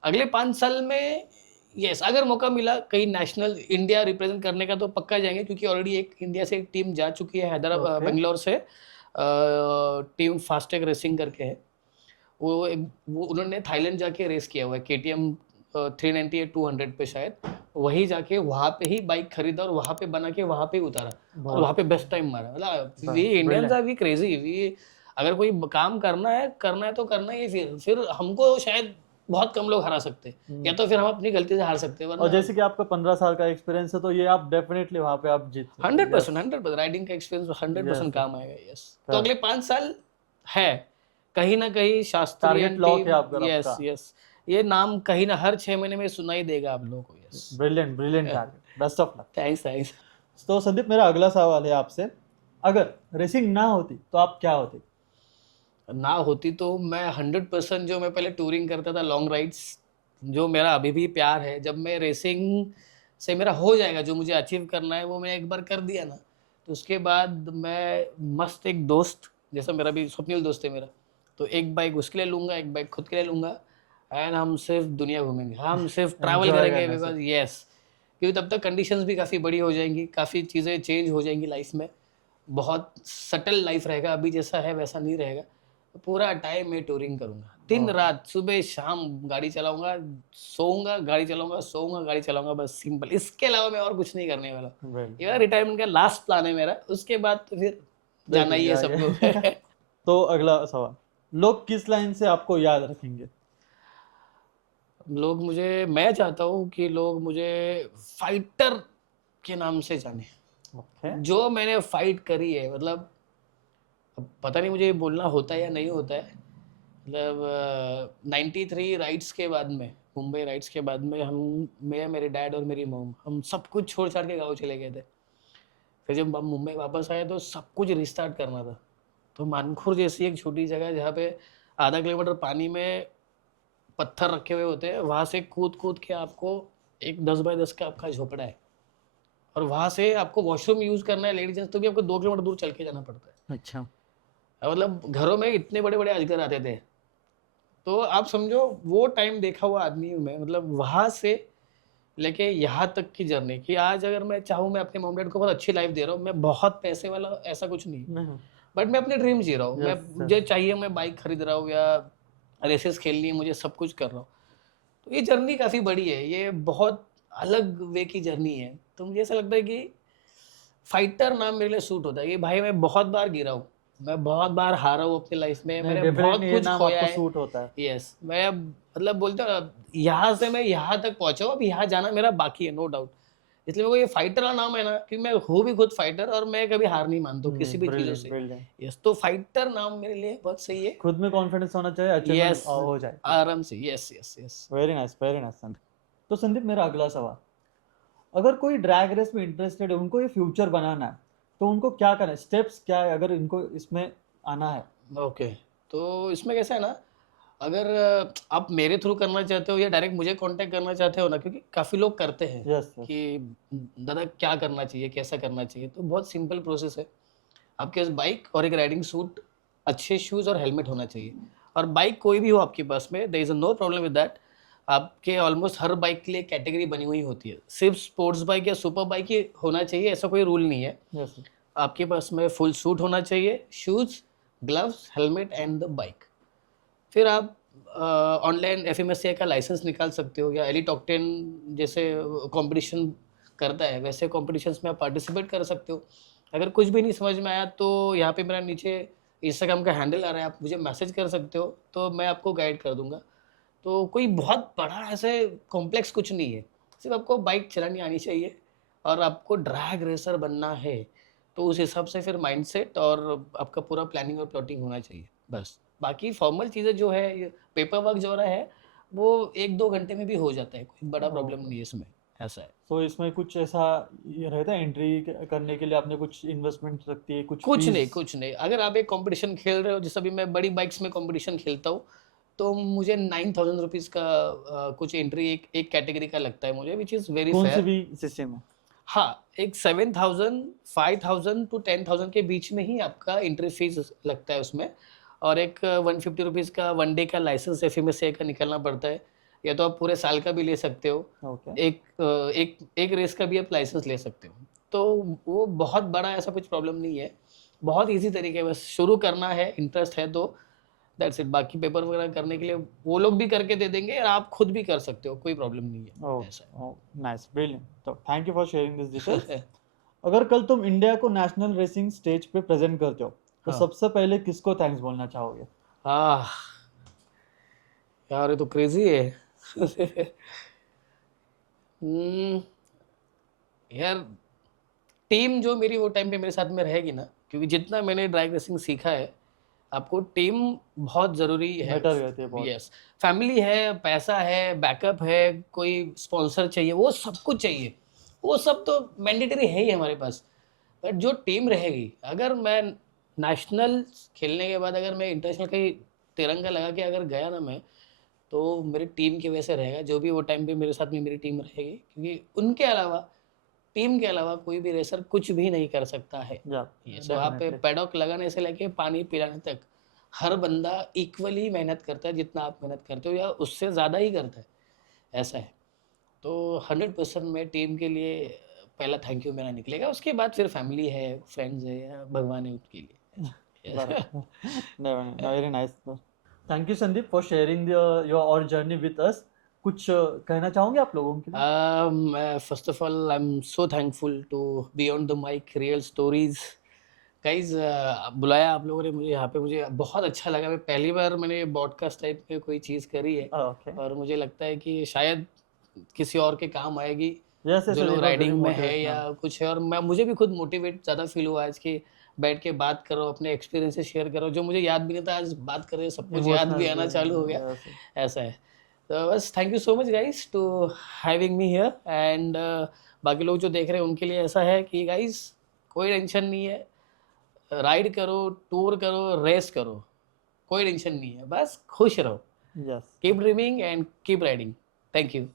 अगले 5 साल में यस, अगर मौका मिला कहीं नेशनल इंडिया रिप्रेजेंट करने का तो पक्का जाएंगे, क्योंकि ऑलरेडी एक इंडिया से एक टीम जा चुकी है हैदराबाद, Okay. बेंगलोर से टीम फास्टैग रेसिंग करके है। वो उन्होंने थाईलैंड जाके रेस किया हुआ है, KTM 390 या 200 पे शायद, वही जाके वहाँ पे ही बाइक खरीदा और वहाँ पे बना के वहाँ पे ही उतारा और वहाँ पे बेस्ट टाइम मारा। मतलब we Indians are we crazy, we अगर कोई काम करना है तो करना ही है। फिर हमको शायद बहुत कम लोग हरा सकते हैं, या तो फिर हम अपनी गलती से हार सकते हैं, और वरना जैसे कि आपका 15 साल का एक्सपीरियंस है तो ये आप डेफिनेटली वहाँ पे आप जीत सकते हैं। 100% राइडिंग का एक्सपीरियंस 100% Yes, काम आएगा। यस, तो correct. अगले 5 साल है कहीं ना कहीं शास्त्रीय Target lock है आपका टीम। यस आपका। यस, ये नाम कहीं ना हर 6 महीने में सुनाई देगा आप लोगों को। Yes, brilliant brilliant Yeah. Target, best of luck. Thanks thanks. तो संदीप, मेरा अगला सवाल है आपसे, अगर रेसिंग ना होती तो आप क्या होते? ना होती तो मैं 100% जो मैं पहले टूरिंग करता था, लॉन्ग राइड्स, जो मेरा अभी भी प्यार है, जब मैं रेसिंग से मेरा हो जाएगा, जो मुझे अचीव करना है वो मैं एक बार कर दिया ना, तो उसके बाद मैं मस्त एक दोस्त, जैसा मेरा भी स्वप्निल दोस्त है मेरा, तो एक बाइक उसके लिए लूँगा, एक बाइक खुद के लिए लूँगा, एंड हम सिर्फ दुनिया घूमेंगे, हम सिर्फ ट्रैवल Enjoy करेंगे, करने से। बिकॉज यस, क्योंकि तब तक कंडीशंस भी काफ़ी बड़ी हो जाएंगी, काफ़ी चीज़ें चेंज हो जाएंगी लाइफ में, बहुत सटल लाइफ रहेगा, अभी जैसा है वैसा नहीं रहेगा। तो पूरा टाइम मैं टूरिंग करूंगा, दिन वाह। रात, सुबह शाम गाड़ी चलाऊंगा, सोऊंगा, गाड़ी चलाऊंगा, सोऊंगा, गाड़ी चलाऊंगा, बस सिंपल। इसके अलावा मैं और कुछ नहीं करने वाला। ये मेरा रिटायरमेंट का लास्ट प्लान है मेरा, उसके बाद तो फिर जाना ही है देखेंगे सबको। आगे। तो अगला सवाल, लोग किस लाइन से आपको याद रखेंगे? मैं चाहता हूँ कि लोग मुझे फाइटर के नाम से जाने, ओके। जो मैंने फाइट करी है। मतलब अब पता नहीं मुझे ये बोलना होता है या नहीं होता है, मतलब 93 राइड्स के बाद में, मुंबई राइड्स के बाद में, मैं, मेरे डैड और मेरी मॉम, हम सब कुछ छोड़ छाड़ के गाँव चले गए थे। फिर जब हम मुंबई वापस आए तो सब कुछ रिस्टार्ट करना था। तो मानखुर जैसी एक छोटी जगह, जहाँ पे आधा किलोमीटर पानी में पत्थर रखे हुए होते हैं, वहाँ से कूद कूद के आपको एक 10 बाय 10 का आपका झोपड़ा है, और वहाँ से आपको वॉशरूम यूज़ करना है लेडीज जेंट्स, तो भी आपको 2 किलोमीटर दूर चल के जाना पड़ता है। अच्छा। मतलब घरों में इतने बड़े बड़े अजगर आते थे, तो आप समझो वो टाइम देखा हुआ आदमी हूँ मैं। मतलब वहाँ से लेके यहाँ तक की जर्नी, कि आज अगर मैं चाहूँ, मैं अपने मॉम डैड को बहुत अच्छी लाइफ दे रहा हूँ, मैं बहुत पैसे वाला ऐसा कुछ नहीं, नहीं। बट मैं अपने ड्रीम जी रहा हूँ। मैं Yes, sir. मुझे चाहिए, मैं बाइक खरीद रहा हूँ या रेसेस खेलनी है, मुझे सब कुछ कर रहा हूँ। तो ये जर्नी काफ़ी बड़ी है, ये बहुत अलग वे की जर्नी है। तो मुझे ऐसा लगता है कि फाइटर नाम मेरे लिए सूट होता है, कि भाई मैं बहुत बार गिरा हूँ, मैं बहुत बार हारा हूँ अपनी लाइफ में, नहीं, मैंने बहुत डेफिनेटली ये कुछ नाम खोया आपको है। सूट होता है। यस, मैं मतलब बोलता हूँ ना, यहाँ से मैं यहाँ तक पहुँचा हूँ, अब यहाँ जाना मेरा बाकी है, नो डाउट। इसलिए मेरे को ये फाइटर का नाम है ना, क्योंकि मैं हूँ भी खुद फाइटर, और मैं कभी हार नहीं मानता हूँ किसी भी चीज़ों ब्रिलियंट से। ब्रिलियंट। यस, तो फाइटर नाम मेरे लिए बहुत सही है। खुद में कॉन्फिडेंस होना चाहिए, अचीवमेंट यस, हो जाए। आराम से। Yes yes yes. Very nice Sandeep. तो संदीप, मेरा अगला सवाल, अगर कोई ड्रैग रेस में इंटरेस्टेड है, उनको ये फ्यूचर बनाना है, तो उनको क्या करना है, स्टेप्स क्या है अगर इनको इसमें आना है? ओके, तो इसमें कैसा है ना, अगर आप मेरे थ्रू करना चाहते हो या डायरेक्ट मुझे कांटेक्ट करना चाहते हो ना, क्योंकि काफ़ी लोग करते हैं यस। कि दादा क्या करना चाहिए, कैसा करना चाहिए, तो बहुत सिंपल प्रोसेस है। आपके पास बाइक और एक राइडिंग सूट, अच्छे शूज़ और हेलमेट होना चाहिए। और बाइक कोई भी हो आपके पास में, there is no problem with that. आपके ऑलमोस्ट हर बाइक के लिए कैटेगरी बनी हुई होती है, सिर्फ स्पोर्ट्स बाइक या सुपर बाइक ही होना चाहिए, ऐसा कोई रूल नहीं है। यस। आपके पास में फुल सूट होना चाहिए, shoes, gloves, helmet and the bike. फिर आप ऑनलाइन एफएमएससीआई का लाइसेंस निकाल सकते हो, या एलिट ऑक्टेन जैसे कंपटीशन करता है, वैसे कॉम्पिटिशन्स में आप पार्टिसिपेट कर सकते हो। अगर कुछ भी नहीं समझ में आया तो यहाँ पे मेरा नीचे इंस्टाग्राम का हैंडल आ रहा है, आप मुझे मैसेज कर सकते हो, तो मैं आपको गाइड कर दूंगा। तो कोई बहुत बड़ा ऐसे कॉम्प्लेक्स कुछ नहीं है, सिर्फ आपको बाइक चलानी आनी चाहिए और आपको ड्रैग रेसर बनना है, तो उस हिसाब से फिर माइंडसेट और आपका पूरा प्लानिंग और प्लॉटिंग होना चाहिए, बस। बाकी फॉर्मल चीज़ें जो है, ये पेपर वर्क जो रहा है, वो 1-2 घंटे में भी हो जाता है, कोई बड़ा प्रॉब्लम नहीं है इसमें। ऐसा है। तो इसमें कुछ ऐसा ये रहता है, एंट्री करने के लिए आपने कुछ इन्वेस्टमेंट रखती है, कुछ कुछ नहीं, फीस? कुछ नहीं। अगर आप एक कॉम्पिटिशन खेल रहे हो, जैसे अभी मैं बड़ी बाइक्स में कॉम्पिटिशन खेलता हूँ, तो मुझे 9000 रुपीज़ का कुछ एंट्री एक एक कैटेगरी का लगता है मुझे, व्हिच इज़ वेरी कौन सी फेयर। भी सिस्टम है? हाँ, एक 7000, 5000 टू 10000 के बीच में ही आपका एंट्री फीस लगता है उसमें, और एक 150 रुपीज़ का वन डे का लाइसेंस एफएमएसए का निकालना पड़ता है, या तो आप पूरे साल का भी ले सकते हो। ओके। एक रेस का भी आप लाइसेंस ले सकते हो। तो वो बहुत बड़ा ऐसा कुछ प्रॉब्लम नहीं है, बहुत ईज़ी तरीके है, बस शुरू करना है, इंटरेस्ट है तो दैट्स इट। बाकी पेपर वगैरह करने के लिए वो लोग भी करके दे देंगे, और आप खुद भी कर सकते हो, कोई प्रॉब्लम नहीं है, ऐसा ओह, नाइस, ब्रिलियंट। तो thank you for sharing this details. है। अगर कल तुम इंडिया को नेशनल रेसिंग स्टेज पे प्रेजेंट करते हो, तो हाँ। सबसे पहले किसको थैंक्स बोलना चाहोगे? आह! यार ये तो क्रेज़ी है। हुँ, यार टीम जो मेरी वो टाइम पे मेरे साथ में रहेगी ना, क्योंकि जितना मैंने ड्रैग रेसिंग सीखा है, आपको टीम बहुत ज़रूरी है। मैटर करती है बहुत। यस, फैमिली है, पैसा है, बैकअप है, कोई स्पॉन्सर चाहिए, वो सब कुछ चाहिए। वो सब तो मैंडेटरी है ही हमारे पास। बट जो टीम रहेगी, अगर मैं नेशनल खेलने के बाद अगर मैं इंटरनेशनल कहीं तिरंगा लगा के अगर गया ना मैं, तो मेरी टीम की वजह से रहेगा, जो भी वो टाइम पे मेरे साथ में मेरी टीम रहेगी, क्योंकि उनके अलावा, टीम के अलावा कोई भी रेसर कुछ भी नहीं कर सकता है। या ये सो वहाँ पे डेफिनेटली। पैडॉक लगाने से लेके पानी पिलाने तक, हर बंदा इक्वली मेहनत करता है, जितना आप मेहनत करते हो या उससे ज़्यादा ही करता है, ऐसा है। तो 100% में टीम के लिए पहला थैंक यू मेरा निकलेगा, उसके बाद फिर फैमिली है, फ्रेंड्स है, या भगवान है उनके लिए, ऐसा। बराबर। no, very nice. Thank you Sandeep for sharing your और जर्नी विद अस। कुछ कहना चाहोगे आप लोगों के लिए? First of all I am so thankful to beyond the mic real stories guys. बुलाया आप लोगों ने मुझे यहाँ पे, मुझे बहुत अच्छा लगा। मैं पहली बार मैंने पॉडकास्ट टाइप में कोई चीज़ करी है, ओके। और मुझे लगता है कि शायद किसी और के काम आएगी, यस यस, जो लोग इट वाज वेरी राइडिंग में है या मोटिवेशनल। कुछ है। और मैं, मुझे भी खुद मोटिवेट ज़्यादा फील हुआ आज कि बैठ के बात करो, अपने एक्सपीरियंसेस शेयर करो, जो मुझे याद भी नहीं था, आज बात कर रहे सब कुछ याद भी इमोशनल आना चालू हो गया, यस। ऐसा है। तो बस thank you so much guys to having me here, and बाकी लोग जो देख रहे हैं उनके लिए ऐसा है कि गाइस, कोई टेंशन नहीं है, राइड करो, टूर करो, रेस करो, कोई टेंशन नहीं है, बस खुश रहो। Yes. Keep dreaming and keep riding. Thank you.